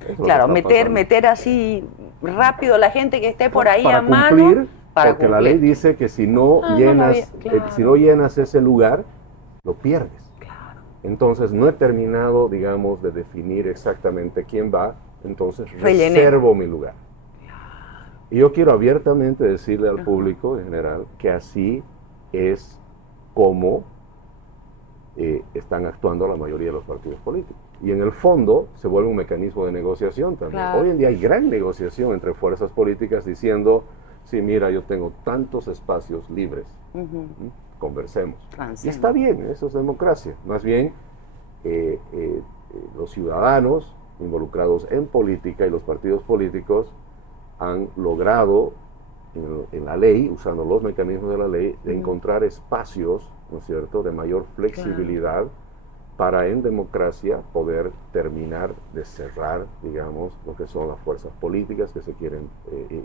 Eso Claro, es lo que está pasando. meter así rápido la gente que esté por ahí para a mano. cumplir, Para porque la cumplir. ley dice que si no Ah, no llenas, lo había- si no llenas ese lugar, lo pierdes. Claro. Entonces no he terminado, digamos, de definir exactamente quién va, entonces Rellenemos. reservo mi lugar. Y yo quiero abiertamente decirle al público en general que así es como están actuando la mayoría de los partidos políticos. Y en el fondo se vuelve un mecanismo de negociación también. Claro. Hoy en día hay gran negociación entre fuerzas políticas diciendo, sí, mira, yo tengo tantos espacios libres, conversemos. Y Transcende. está bien, eso es democracia. Más bien, los ciudadanos involucrados en política y los partidos políticos han logrado en la ley, usando los mecanismos de la ley, de encontrar espacios, ¿no es cierto?, de mayor flexibilidad para en democracia poder terminar de cerrar, digamos, lo que son las fuerzas políticas que se quieren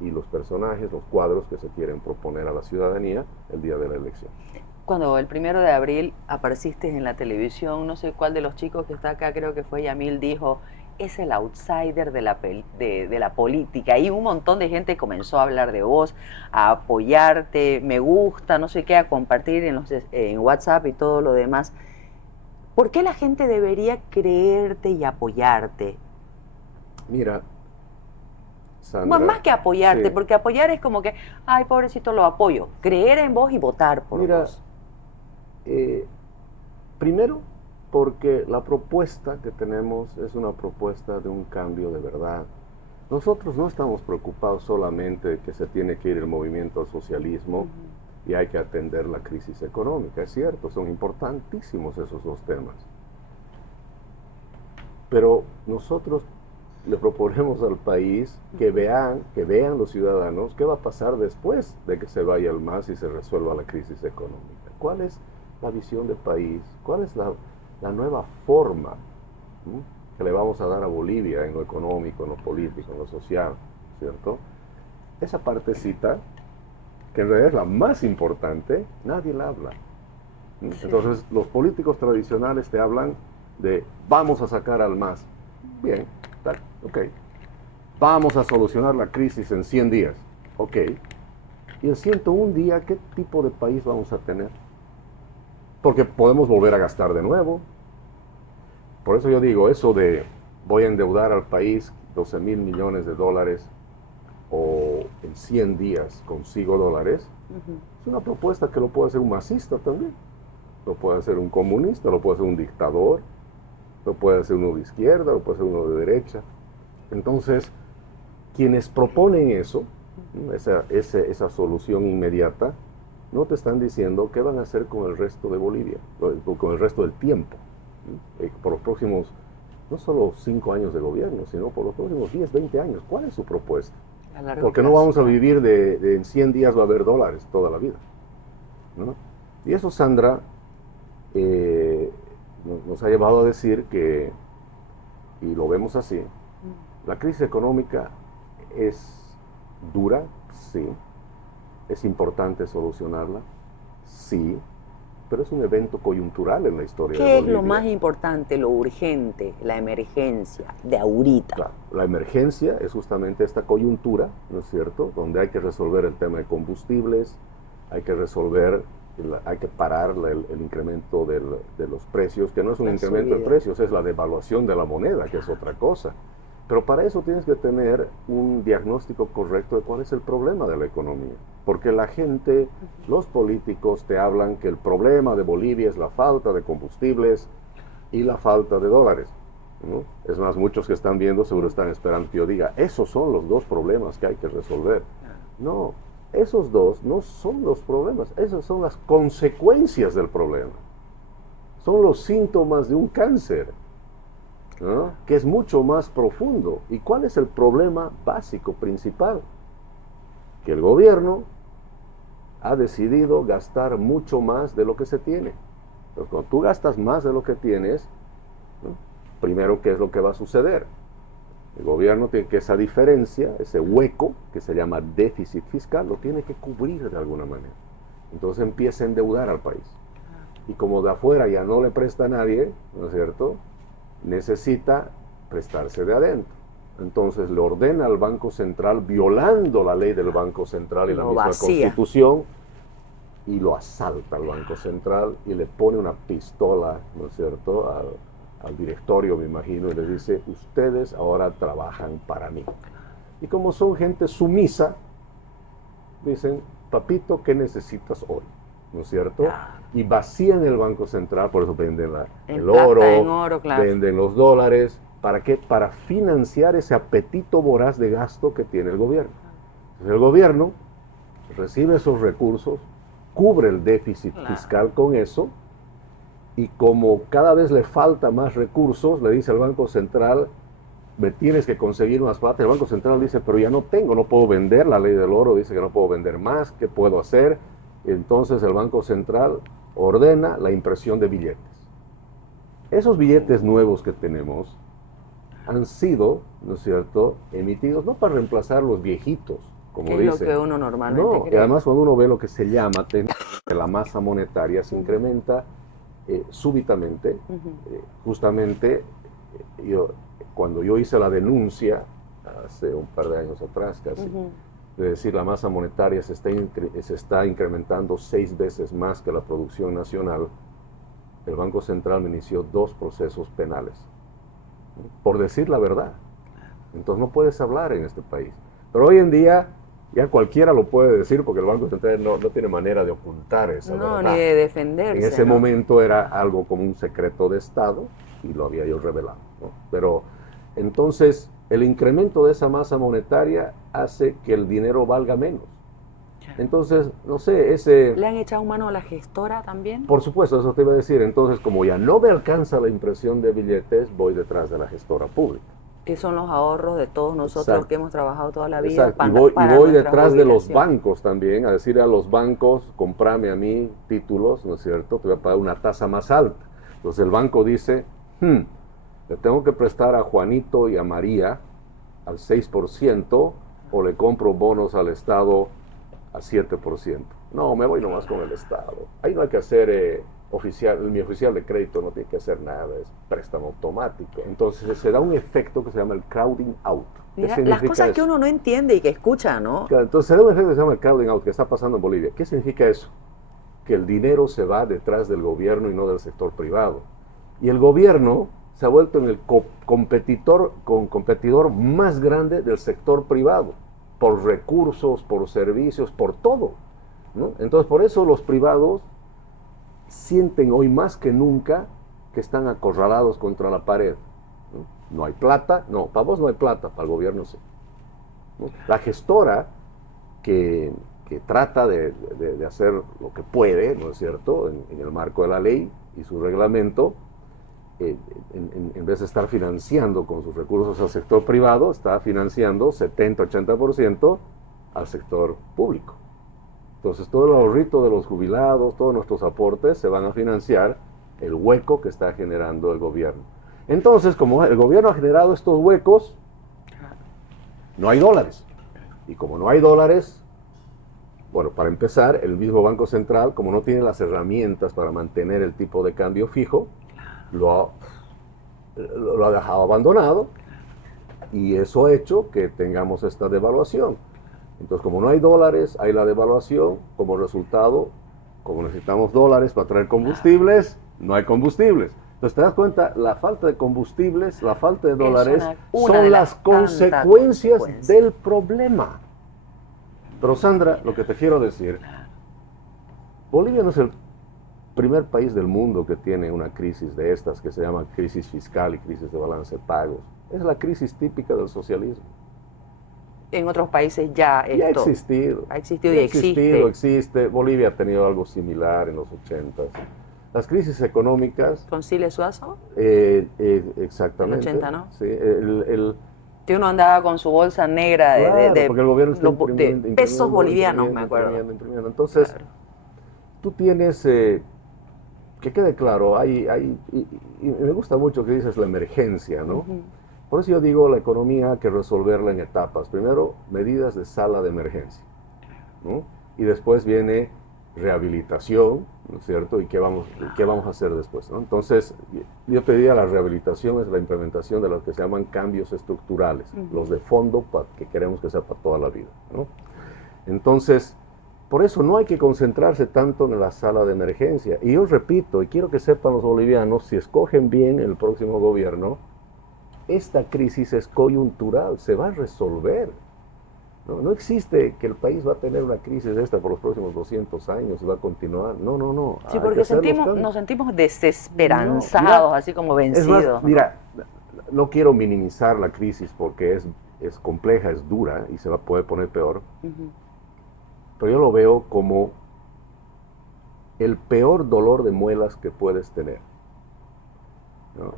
y los personajes, los cuadros que se quieren proponer a la ciudadanía el día de la elección. Cuando el 1 de abril apareciste en la televisión, no sé cuál de los chicos que está acá, creo que fue Yamil, dijo, es el outsider de la política. Y un montón de gente comenzó a hablar de vos, a apoyarte, me gusta, no sé qué, a compartir en WhatsApp y todo lo demás. ¿Por qué la gente debería creerte y apoyarte? Mira, Sandra, Bueno, más que apoyarte, sí. porque apoyar es como que, ay, pobrecito, lo apoyo. Creer en vos y votar por Mira, vos. Primero, porque la propuesta que tenemos es una propuesta de un cambio de verdad. Nosotros no estamos preocupados solamente de que se tiene que ir el movimiento al socialismo y hay que atender la crisis económica. Es cierto, son importantísimos esos dos temas. Pero nosotros le proponemos al país que vean los ciudadanos qué va a pasar después de que se vaya el MAS y se resuelva la crisis económica. ¿Cuál es la visión de país? ¿Cuál es la nueva forma que le vamos a dar a Bolivia en lo económico, en lo político, en lo social, ¿cierto? Esa partecita, que en realidad es la más importante, nadie la habla. Sí. Entonces, los políticos tradicionales te hablan de vamos a sacar al MAS. Bien, tal, ok. Vamos a solucionar la crisis en 100 días. Ok. Y en 101 días, ¿qué tipo de país vamos a tener? Porque podemos volver a gastar de nuevo. Por eso yo digo, eso de voy a endeudar al país 12,000 millones de dólares o en 100 días consigo dólares, es una propuesta que lo puede hacer un masista también. Lo puede hacer un comunista, lo puede hacer un dictador, lo puede hacer uno de izquierda, lo puede hacer uno de derecha. Entonces, quienes proponen eso, esa solución inmediata, no te están diciendo qué van a hacer con el resto de Bolivia, con el resto del tiempo, por los próximos, no solo 5 años de gobierno, sino por los próximos 10, 20 años. ¿Cuál es su propuesta? A largo Porque no plazo. vamos a vivir de en 100 días va a haber dólares toda la vida, ¿no? Y eso, Sandra, nos ha llevado a decir que, y lo vemos así, la crisis económica es dura, sí. Es importante solucionarla, sí. Pero es un evento coyuntural en la historia de ¿Qué es Bolivia. lo más importante, lo urgente, la emergencia de ahorita? Claro, la emergencia es justamente esta coyuntura, ¿no es cierto?, donde hay que resolver el tema de combustibles, hay que resolver, hay que parar el incremento de los precios, que no es un La incremento de subida. precios, es la devaluación de la moneda, que es otra cosa. Pero para eso tienes que tener un diagnóstico correcto de cuál es el problema de la economía. Porque la gente, los políticos te hablan que el problema de Bolivia es la falta de combustibles y la falta de dólares, ¿no? Es más, muchos que están viendo seguro están esperando que yo diga, esos son los dos problemas que hay que resolver. No, esos dos no son los problemas, esas son las consecuencias del problema. Son los síntomas de un cáncer, ¿no?, que es mucho más profundo. ¿Y cuál es el problema básico, principal? Que el gobierno ha decidido gastar mucho más de lo que se tiene. Entonces, cuando tú gastas más de lo que tienes, ¿no?, primero, ¿qué es lo que va a suceder? El gobierno tiene que esa diferencia, ese hueco, que se llama déficit fiscal, lo tiene que cubrir de alguna manera. Entonces empieza a endeudar al país. Y como de afuera ya no le presta a nadie, ¿no es cierto?, necesita prestarse de adentro. entonces le ordena al Banco Central, violando la ley del Banco Central y la Lo misma vacía. Constitución, y lo asalta al Banco Central y le pone una pistola, ¿no es cierto?, al directorio, me imagino, y le dice, ustedes ahora trabajan para mí. Y como son gente sumisa, dicen, papito, ¿qué necesitas hoy? ¿No es cierto? Y vacían el Banco Central, por eso venden el plata, oro, en oro, claro. venden los dólares. ¿Para qué? Para financiar ese apetito voraz de gasto que tiene el gobierno. Entonces el gobierno recibe esos recursos, cubre el déficit fiscal con eso, y como cada vez le falta más recursos, le dice al Banco Central, me tienes que conseguir más plata. El Banco Central dice, pero ya no tengo, no puedo vender, la ley del oro dice que no puedo vender más, ¿qué puedo hacer? Entonces el Banco Central ordena la impresión de billetes. Esos billetes nuevos que tenemos han sido, ¿no es cierto?, emitidos no para reemplazar los viejitos, como Que dicen. es lo que uno normalmente No, y cree. además cuando uno ve lo que se llama que la masa monetaria se incrementa súbitamente, justamente cuando yo hice la denuncia hace un par de años atrás casi, de decir la masa monetaria se está incrementando 6 veces más que la producción nacional, el Banco Central me inició 2 procesos penales, ¿no?, por decir la verdad. Entonces no puedes hablar en este país. Pero hoy en día ya cualquiera lo puede decir porque el Banco Central no tiene manera de ocultar esa verdad. Ni de defenderse. En ese ¿no? momento era algo como un secreto de Estado y lo había yo revelado, ¿no? Pero entonces el incremento de esa masa monetaria hace que el dinero valga menos. Entonces, no sé, ¿Le han echado mano a la gestora también? por supuesto, eso te iba a decir. Entonces, como ya no me alcanza la impresión de billetes, voy detrás de la gestora pública. Que son los ahorros de todos nosotros Exacto. que hemos trabajado toda la vida. Exacto. Para, Y voy nuestra detrás de los jubilación. bancos también, a decirle a los bancos, comprame a mí títulos, ¿no es cierto? Te voy a pagar una tasa más alta. Entonces el banco dice, le tengo que prestar a Juanito y a María al 6% o le compro bonos al Estado a 7%. No, me voy nomás con el Estado. Ahí no hay que hacer mi oficial de crédito no tiene que hacer nada, es préstamo automático. Entonces se da un efecto que se llama el crowding out. ¿Qué Mira, las significa cosas que eso? uno no entiende y que escucha, ¿no? Claro, entonces se da un efecto que se llama el crowding out, que está pasando en Bolivia. ¿Qué significa eso? Que el dinero se va detrás del gobierno y no del sector privado. Y el gobierno se ha vuelto en el competidor más grande del sector privado, por recursos, por servicios, por todo, ¿no? Entonces por eso los privados sienten hoy más que nunca que están acorralados contra la pared, ¿no? No hay plata, no, para vos no hay plata, para el gobierno sí, ¿no? La gestora que trata de hacer lo que puede, ¿no es cierto?, en el marco de la ley y su reglamento, en vez de estar financiando con sus recursos al sector privado, está financiando 70-80% al sector público. Entonces todo el ahorrito de los jubilados, todos nuestros aportes se van a financiar el hueco que está generando el gobierno. Entonces, como el gobierno ha generado estos huecos, no hay dólares. Y como no hay dólares, bueno, para empezar, el mismo Banco Central, como no tiene las herramientas para mantener el tipo de cambio fijo, lo ha dejado abandonado y eso ha hecho que tengamos esta devaluación. Entonces, como no hay dólares, hay la devaluación. Como resultado, como necesitamos dólares para traer combustibles, no hay combustibles. Entonces, te das cuenta, la falta de combustibles, la falta de dólares una son de las las consecuencias tantas del problema. Pero Sandra, lo que te quiero decir, Bolivia no es el primer país del mundo que tiene una crisis de estas que se llama crisis fiscal y crisis de balance de pagos. Es la crisis típica del socialismo. En otros países ya esto Ya ha existido. ha existido y Ya ha existe. existe. Bolivia ha tenido algo similar en los 80s. Las crisis económicas... ¿Con Siles Suazo? Exactamente. En el 80, ¿no? Sí, Que uno andaba con su bolsa negra claro, de porque el gobierno está de pesos bolivianos, me acuerdo. imprimiendo. Entonces, Claro. tú tienes... que quede claro, y me gusta mucho que dices la emergencia, ¿no? Por eso yo digo, la economía hay que resolverla en etapas. Primero, medidas de sala de emergencia, ¿no? Y después viene rehabilitación, ¿no es cierto? ¿Y qué vamos a hacer después, ¿no? Entonces, yo te diría, la rehabilitación es la implementación de lo que se llaman cambios estructurales, los de fondo que queremos que sea para toda la vida, ¿no? Entonces, por eso no hay que concentrarse tanto en la sala de emergencia. Y yo repito, y quiero que sepan los bolivianos, si escogen bien el próximo gobierno, esta crisis es coyuntural, se va a resolver. No existe que el país va a tener una crisis esta por los próximos 200 años y va a continuar. No. Sí, porque nos sentimos desesperanzados, mira, así como vencidos. Es más, mira, no quiero minimizar la crisis porque es compleja, es dura y se va a poder poner peor. Pero yo lo veo como el peor dolor de muelas que puedes tener, ¿no?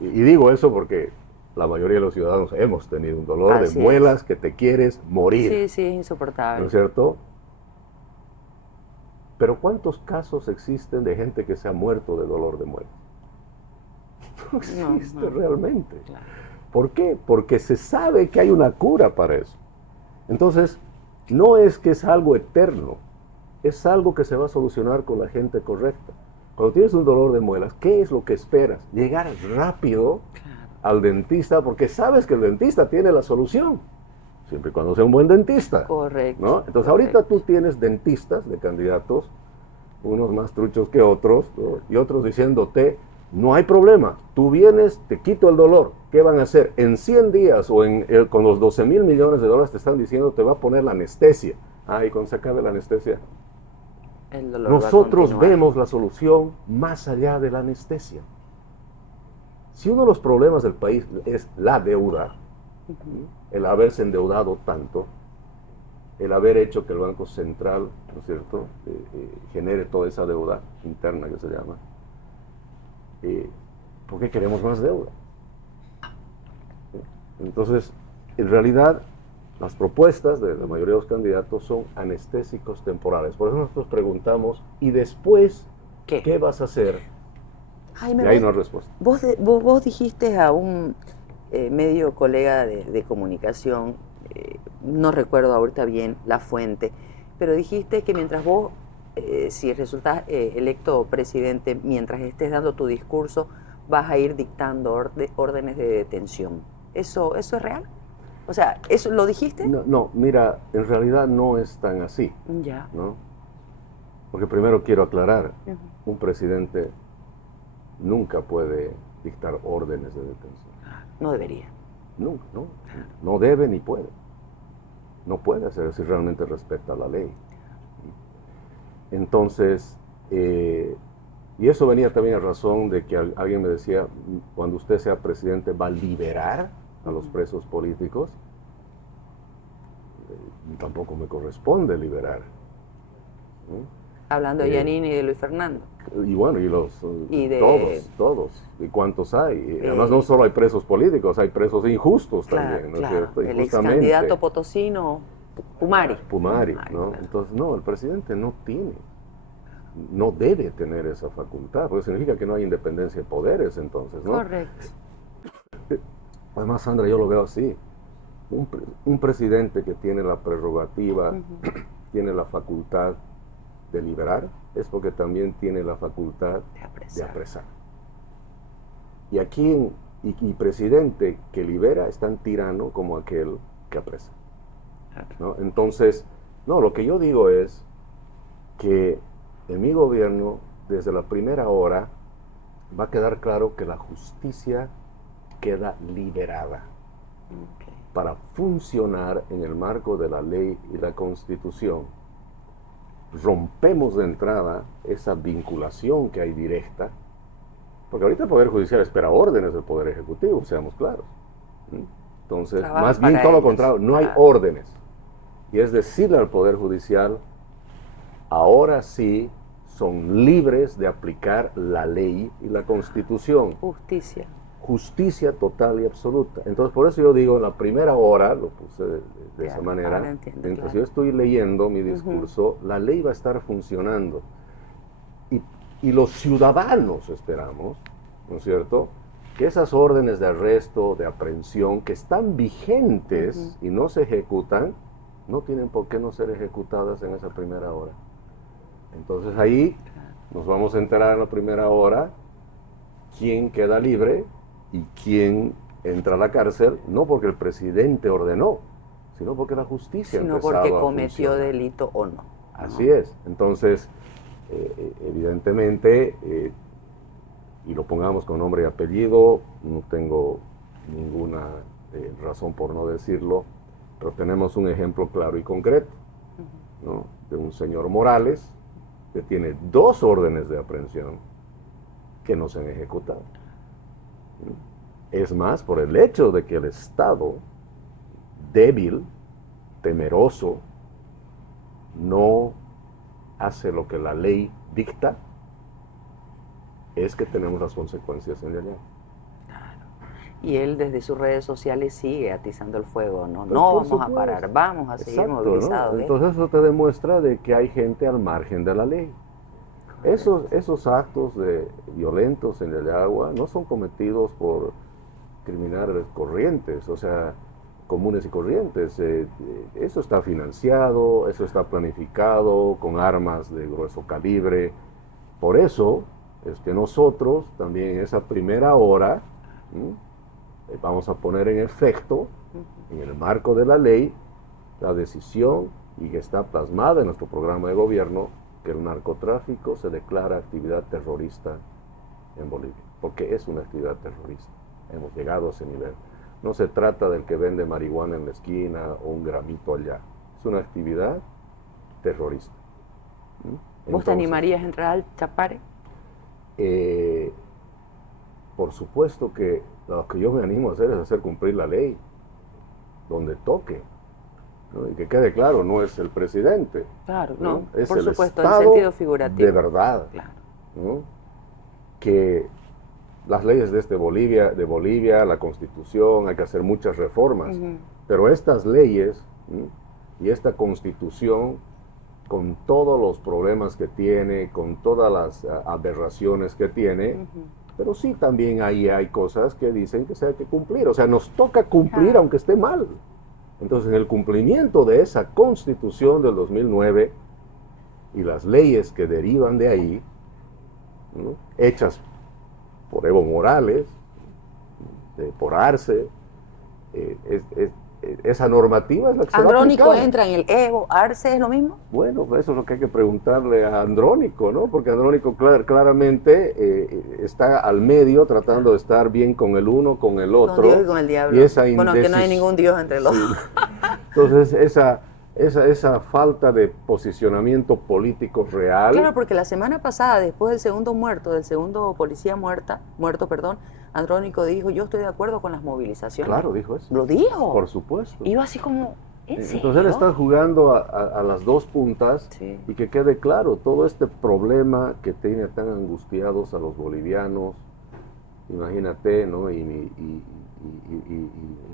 Y digo eso porque la mayoría de los ciudadanos hemos tenido un dolor de muelas que te quieres morir. Sí, es insoportable. ¿No es cierto? Pero ¿cuántos casos existen de gente que se ha muerto de dolor de muelas? No existe realmente. Claro. ¿Por qué? Porque se sabe que hay una cura para eso. Entonces, no es que es algo eterno, es algo que se va a solucionar con la gente correcta. Cuando tienes un dolor de muelas, ¿qué es lo que esperas? Llegar rápido al dentista, porque sabes que el dentista tiene la solución, siempre y cuando sea un buen dentista. Correcto. ¿No? Entonces, ahorita tú tienes dentistas de candidatos, unos más truchos que otros, ¿no? Y otros diciéndote, no hay problema, tú vienes, te quito el dolor. ¿Qué van a hacer? En 100 días o con los 12,000 millones de dólares te están diciendo, te va a poner la anestesia. Y cuando se acabe la anestesia, el dolor nosotros vemos la solución más allá de la anestesia. Si uno de los problemas del país es la deuda, el haberse endeudado tanto, el haber hecho que el Banco Central, ¿no es cierto?, genere toda esa deuda interna que se llama, ¿por qué queremos más deuda? Entonces, en realidad, las propuestas de la mayoría de los candidatos son anestésicos temporales. Por eso nosotros preguntamos, ¿y después qué vas a hacer? Jaime, y ahí no hay respuesta. Vos dijiste a un medio colega de comunicación, no recuerdo ahorita bien la fuente, pero dijiste que mientras vos, si resultás electo presidente, mientras estés dando tu discurso, vas a ir dictando órdenes de detención. ¿Eso es real? O sea, ¿eso lo dijiste? No, mira, en realidad no es tan así. Ya. ¿No? Porque primero quiero aclarar, un presidente nunca puede dictar órdenes de detención. No debería. Nunca, no debe ni puede. No puede hacer si realmente respeta la ley. Entonces, y eso venía también a razón de que alguien me decía, cuando usted sea presidente, ¿va a liberar a los presos políticos? Tampoco me corresponde liberar. Hablando de Yanine y de Luis Fernando. Y bueno, todos. ¿Y cuántos hay? Además, no solo hay presos políticos, hay presos injustos también, ¿no es cierto? El ex candidato potosino, Pumari, ¿no? Claro. Entonces, no, el presidente no debe tener esa facultad, porque significa que no hay independencia de poderes, entonces, ¿no? Correcto. Además, Sandra, yo lo veo así. Un presidente que tiene la prerrogativa, tiene la facultad de liberar, es porque también tiene la facultad de apresar. Y aquí, y presidente que libera es tan tirano como aquel que apresa, ¿no? Entonces, lo que yo digo es que en mi gobierno, desde la primera hora, va a quedar claro que la justicia queda liberada para funcionar en el marco de la ley y la Constitución. Rompemos de entrada esa vinculación que hay directa, porque ahorita el Poder Judicial espera órdenes del Poder Ejecutivo, seamos claros. Entonces, más bien todo lo contrario, no hay órdenes. Y es decirle al Poder Judicial, ahora sí son libres de aplicar la ley y la Constitución. Justicia total y absoluta. Entonces, por eso yo digo, en la primera hora, lo puse de esa manera, mientras yo estoy leyendo mi discurso, la ley va a estar funcionando. Y los ciudadanos esperamos, ¿no es cierto?, que esas órdenes de arresto, de aprehensión, que están vigentes y no se ejecutan, no tienen por qué no ser ejecutadas en esa primera hora. Entonces ahí nos vamos a enterar en la primera hora quién queda libre y quién entra a la cárcel, no porque el presidente ordenó, sino porque la justicia sino empezaba porque a cometió funcionar. delito o no. Así es. Entonces, evidentemente, y lo pongamos con nombre y apellido, no tengo ninguna razón por no decirlo, pero tenemos un ejemplo claro y concreto, ¿no? De un señor Morales que tiene 2 órdenes de aprehensión que no se han ejecutado. Es más, por el hecho de que el Estado, débil, temeroso, no hace lo que la ley dicta, es que tenemos las consecuencias en realidad. Y él desde sus redes sociales sigue atizando el fuego, ¿no? Pero No por vamos a supuesto. parar, vamos a seguir Exacto, movilizados. ¿no? ¿eh? Entonces eso te demuestra de que hay gente al margen de la ley. Esos actos violentos en el agua no son cometidos por criminales corrientes, o sea, comunes y corrientes. Eso está financiado, eso está planificado con armas de grueso calibre. Por eso es que nosotros también en esa primera hora vamos a poner en efecto, en el marco de la ley, la decisión y que está plasmada en nuestro programa de gobierno, que el narcotráfico se declara actividad terrorista en Bolivia, porque es una actividad terrorista. Hemos llegado a ese nivel. No se trata del que vende marihuana en la esquina o un gramito allá. Es una actividad terrorista. ¿Vos te animarías a entrar al Chapare? Por supuesto que lo que yo me animo a hacer es hacer cumplir la ley, donde toque. ¿No? Y que quede claro, no es el presidente. Claro, ¿no? no, Es por el supuesto, en Estado sentido figurativo. de verdad. Claro. ¿No? Que las leyes de Bolivia, la Constitución, hay que hacer muchas reformas, pero estas leyes y esta Constitución, con todos los problemas que tiene, con todas las aberraciones que tiene, pero sí también ahí hay cosas que dicen que se hay que cumplir, o sea, nos toca cumplir aunque esté mal. Entonces, en el cumplimiento de esa Constitución del 2009 y las leyes que derivan de ahí, ¿no? Hechas por Evo Morales, por Arce, esa normativa es la que se va a ¿Andrónico aplicar. entra en el Evo? ¿Arce es lo mismo? Bueno, eso es lo que hay que preguntarle a Andrónico, ¿no? Porque Andrónico claramente está al medio tratando de estar bien con el uno, con el otro. Con Dios y con el diablo. Y esa Bueno, que no hay ningún Dios entre los dos. Entonces, esa falta de posicionamiento político real. Claro, porque la semana pasada, después del segundo policía muerto, Andrónico dijo, yo estoy de acuerdo con las movilizaciones. Claro, dijo eso. Lo dijo. Por supuesto. Y yo así como, ¿en serio? Entonces él está jugando a las dos puntas, Sí. y que quede claro, todo este problema que tiene tan angustiados a los bolivianos, imagínate, ¿no? Y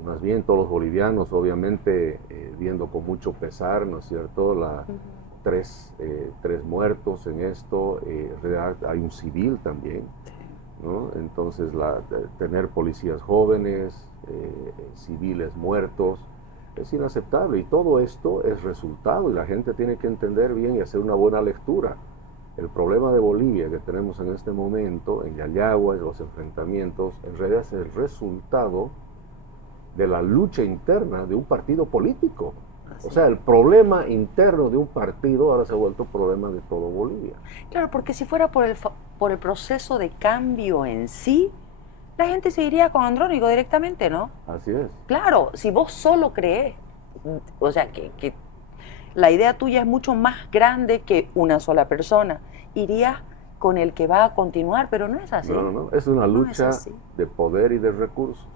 más bien todos los bolivianos, obviamente, viendo con mucho pesar, ¿no es cierto?, tres muertos en esto, en realidad hay un civil también, ¿no? Entonces, tener policías jóvenes, civiles muertos, es inaceptable, y todo esto es resultado, y la gente tiene que entender bien y hacer una buena lectura. El problema de Bolivia que tenemos en este momento, en Yayagua, los enfrentamientos, en realidad es el resultado de la lucha interna de un partido político. Así. O sea, el problema interno de un partido ahora se ha vuelto problema de todo Bolivia. Claro, porque si fuera por el proceso de cambio en sí, la gente se iría con Andrónico directamente, ¿no? Así es. Claro, si vos solo crees, o sea, que la idea tuya es mucho más grande que una sola persona, irías con el que va a continuar, pero no es así. No, es una No es lucha así. de poder y de recursos.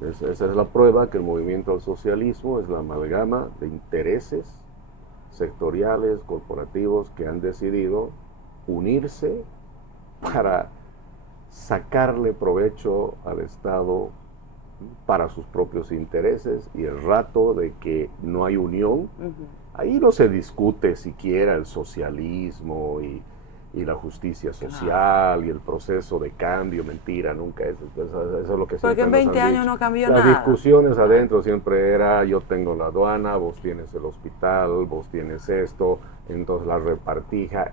Esa es la prueba que el movimiento al socialismo es la amalgama de intereses sectoriales, corporativos, que han decidido unirse para sacarle provecho al Estado para sus propios intereses, y el rato de que no hay unión, ahí no se discute siquiera el socialismo y y la justicia social y el proceso de cambio, mentira, nunca eso es lo que siempre porque en nos 20 han años dicho. no cambió Las nada. discusiones adentro siempre era yo tengo la aduana, vos tienes el hospital, vos tienes esto, entonces la repartija,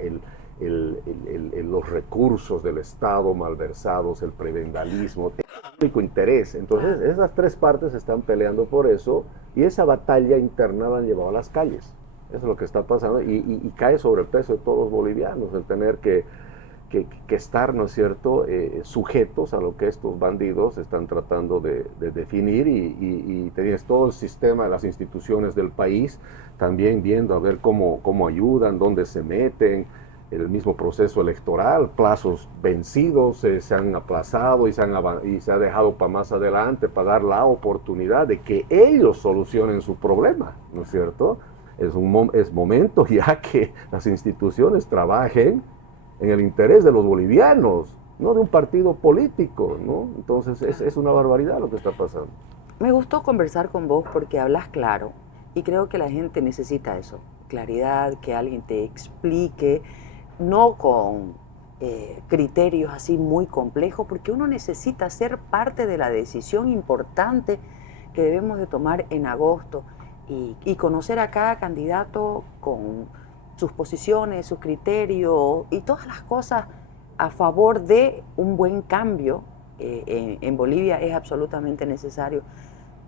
los recursos del Estado malversados, el prebendalismo, el único interés. Entonces esas tres partes están peleando por eso y esa batalla interna la han llevado a las calles. Eso es lo que está pasando y cae sobre el peso de todos los bolivianos el tener que estar, ¿no es cierto?, sujetos a lo que estos bandidos están tratando de definir y tienes todo el sistema, las instituciones del país también viendo a ver cómo ayudan, dónde se meten, el mismo proceso electoral, plazos vencidos se han aplazado y se ha dejado para más adelante para dar la oportunidad de que ellos solucionen su problema, ¿no es cierto? Es momento ya que las instituciones trabajen en el interés de los bolivianos, no de un partido político, ¿no? Entonces es una barbaridad lo que está pasando. Me gustó conversar con vos porque hablas claro y creo que la gente necesita eso, claridad, que alguien te explique, no con criterios así muy complejos, porque uno necesita ser parte de la decisión importante que debemos de tomar en agosto y conocer a cada candidato con sus posiciones, sus criterios y todas las cosas a favor de un buen cambio en Bolivia es absolutamente necesario.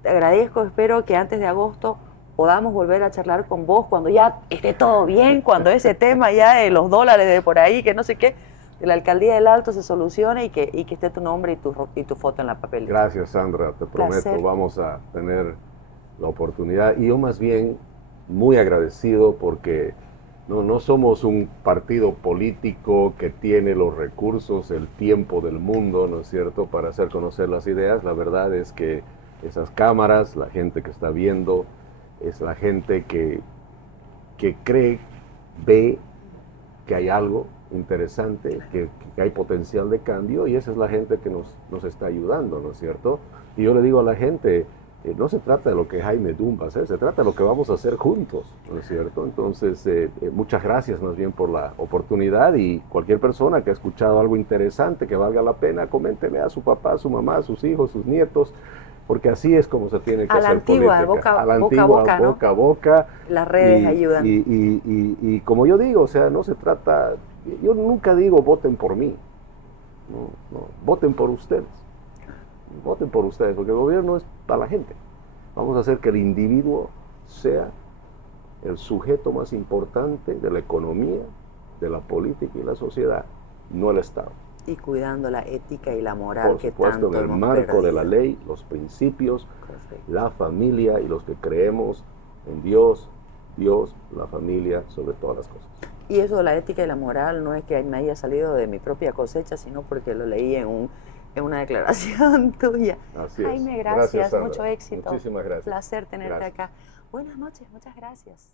Te agradezco, espero que antes de agosto podamos volver a charlar con vos cuando ya esté todo bien, cuando ese tema ya de los dólares de por ahí, que no sé qué, de la Alcaldía del Alto se solucione y que esté tu nombre y tu foto en la papelera. Gracias, Sandra, te prometo, vamos a tener la oportunidad y yo más bien muy agradecido porque no somos un partido político que tiene los recursos, el tiempo del mundo, ¿no es cierto?, para hacer conocer las ideas. La verdad es que esas cámaras, la gente que está viendo, es la gente que cree, ve que hay algo interesante, que hay potencial de cambio y esa es la gente que nos está ayudando, ¿no es cierto? Y yo le digo a la gente, no se trata de lo que Jaime Dum va a hacer, se trata de lo que vamos a hacer juntos, ¿no es cierto? Entonces, muchas gracias más bien por la oportunidad y cualquier persona que ha escuchado algo interesante, que valga la pena, coméntele a su papá, a su mamá, a sus hijos, sus nietos, porque así es como se tiene que hacer política. A la antigua, boca a boca. Las redes ayudan. Y como yo digo, o sea, no se trata, yo nunca digo voten por mí, no, voten por ustedes. Voten por ustedes, porque el gobierno es para la gente. Vamos a hacer que el individuo sea el sujeto más importante de la economía, de la política y la sociedad, no el Estado. Y cuidando la ética y la moral por que supuesto, tanto en el hemos marco perdido. de la ley, los principios, Correcto. la familia y los que creemos en Dios, la familia, sobre todas las cosas. Y eso de la ética y la moral no es que me haya salido de mi propia cosecha, sino porque lo leí en una declaración tuya. Así es. Jaime, gracias, Sandra. mucho éxito. Muchísimas gracias. Placer tenerte Gracias. acá. Buenas noches, muchas gracias.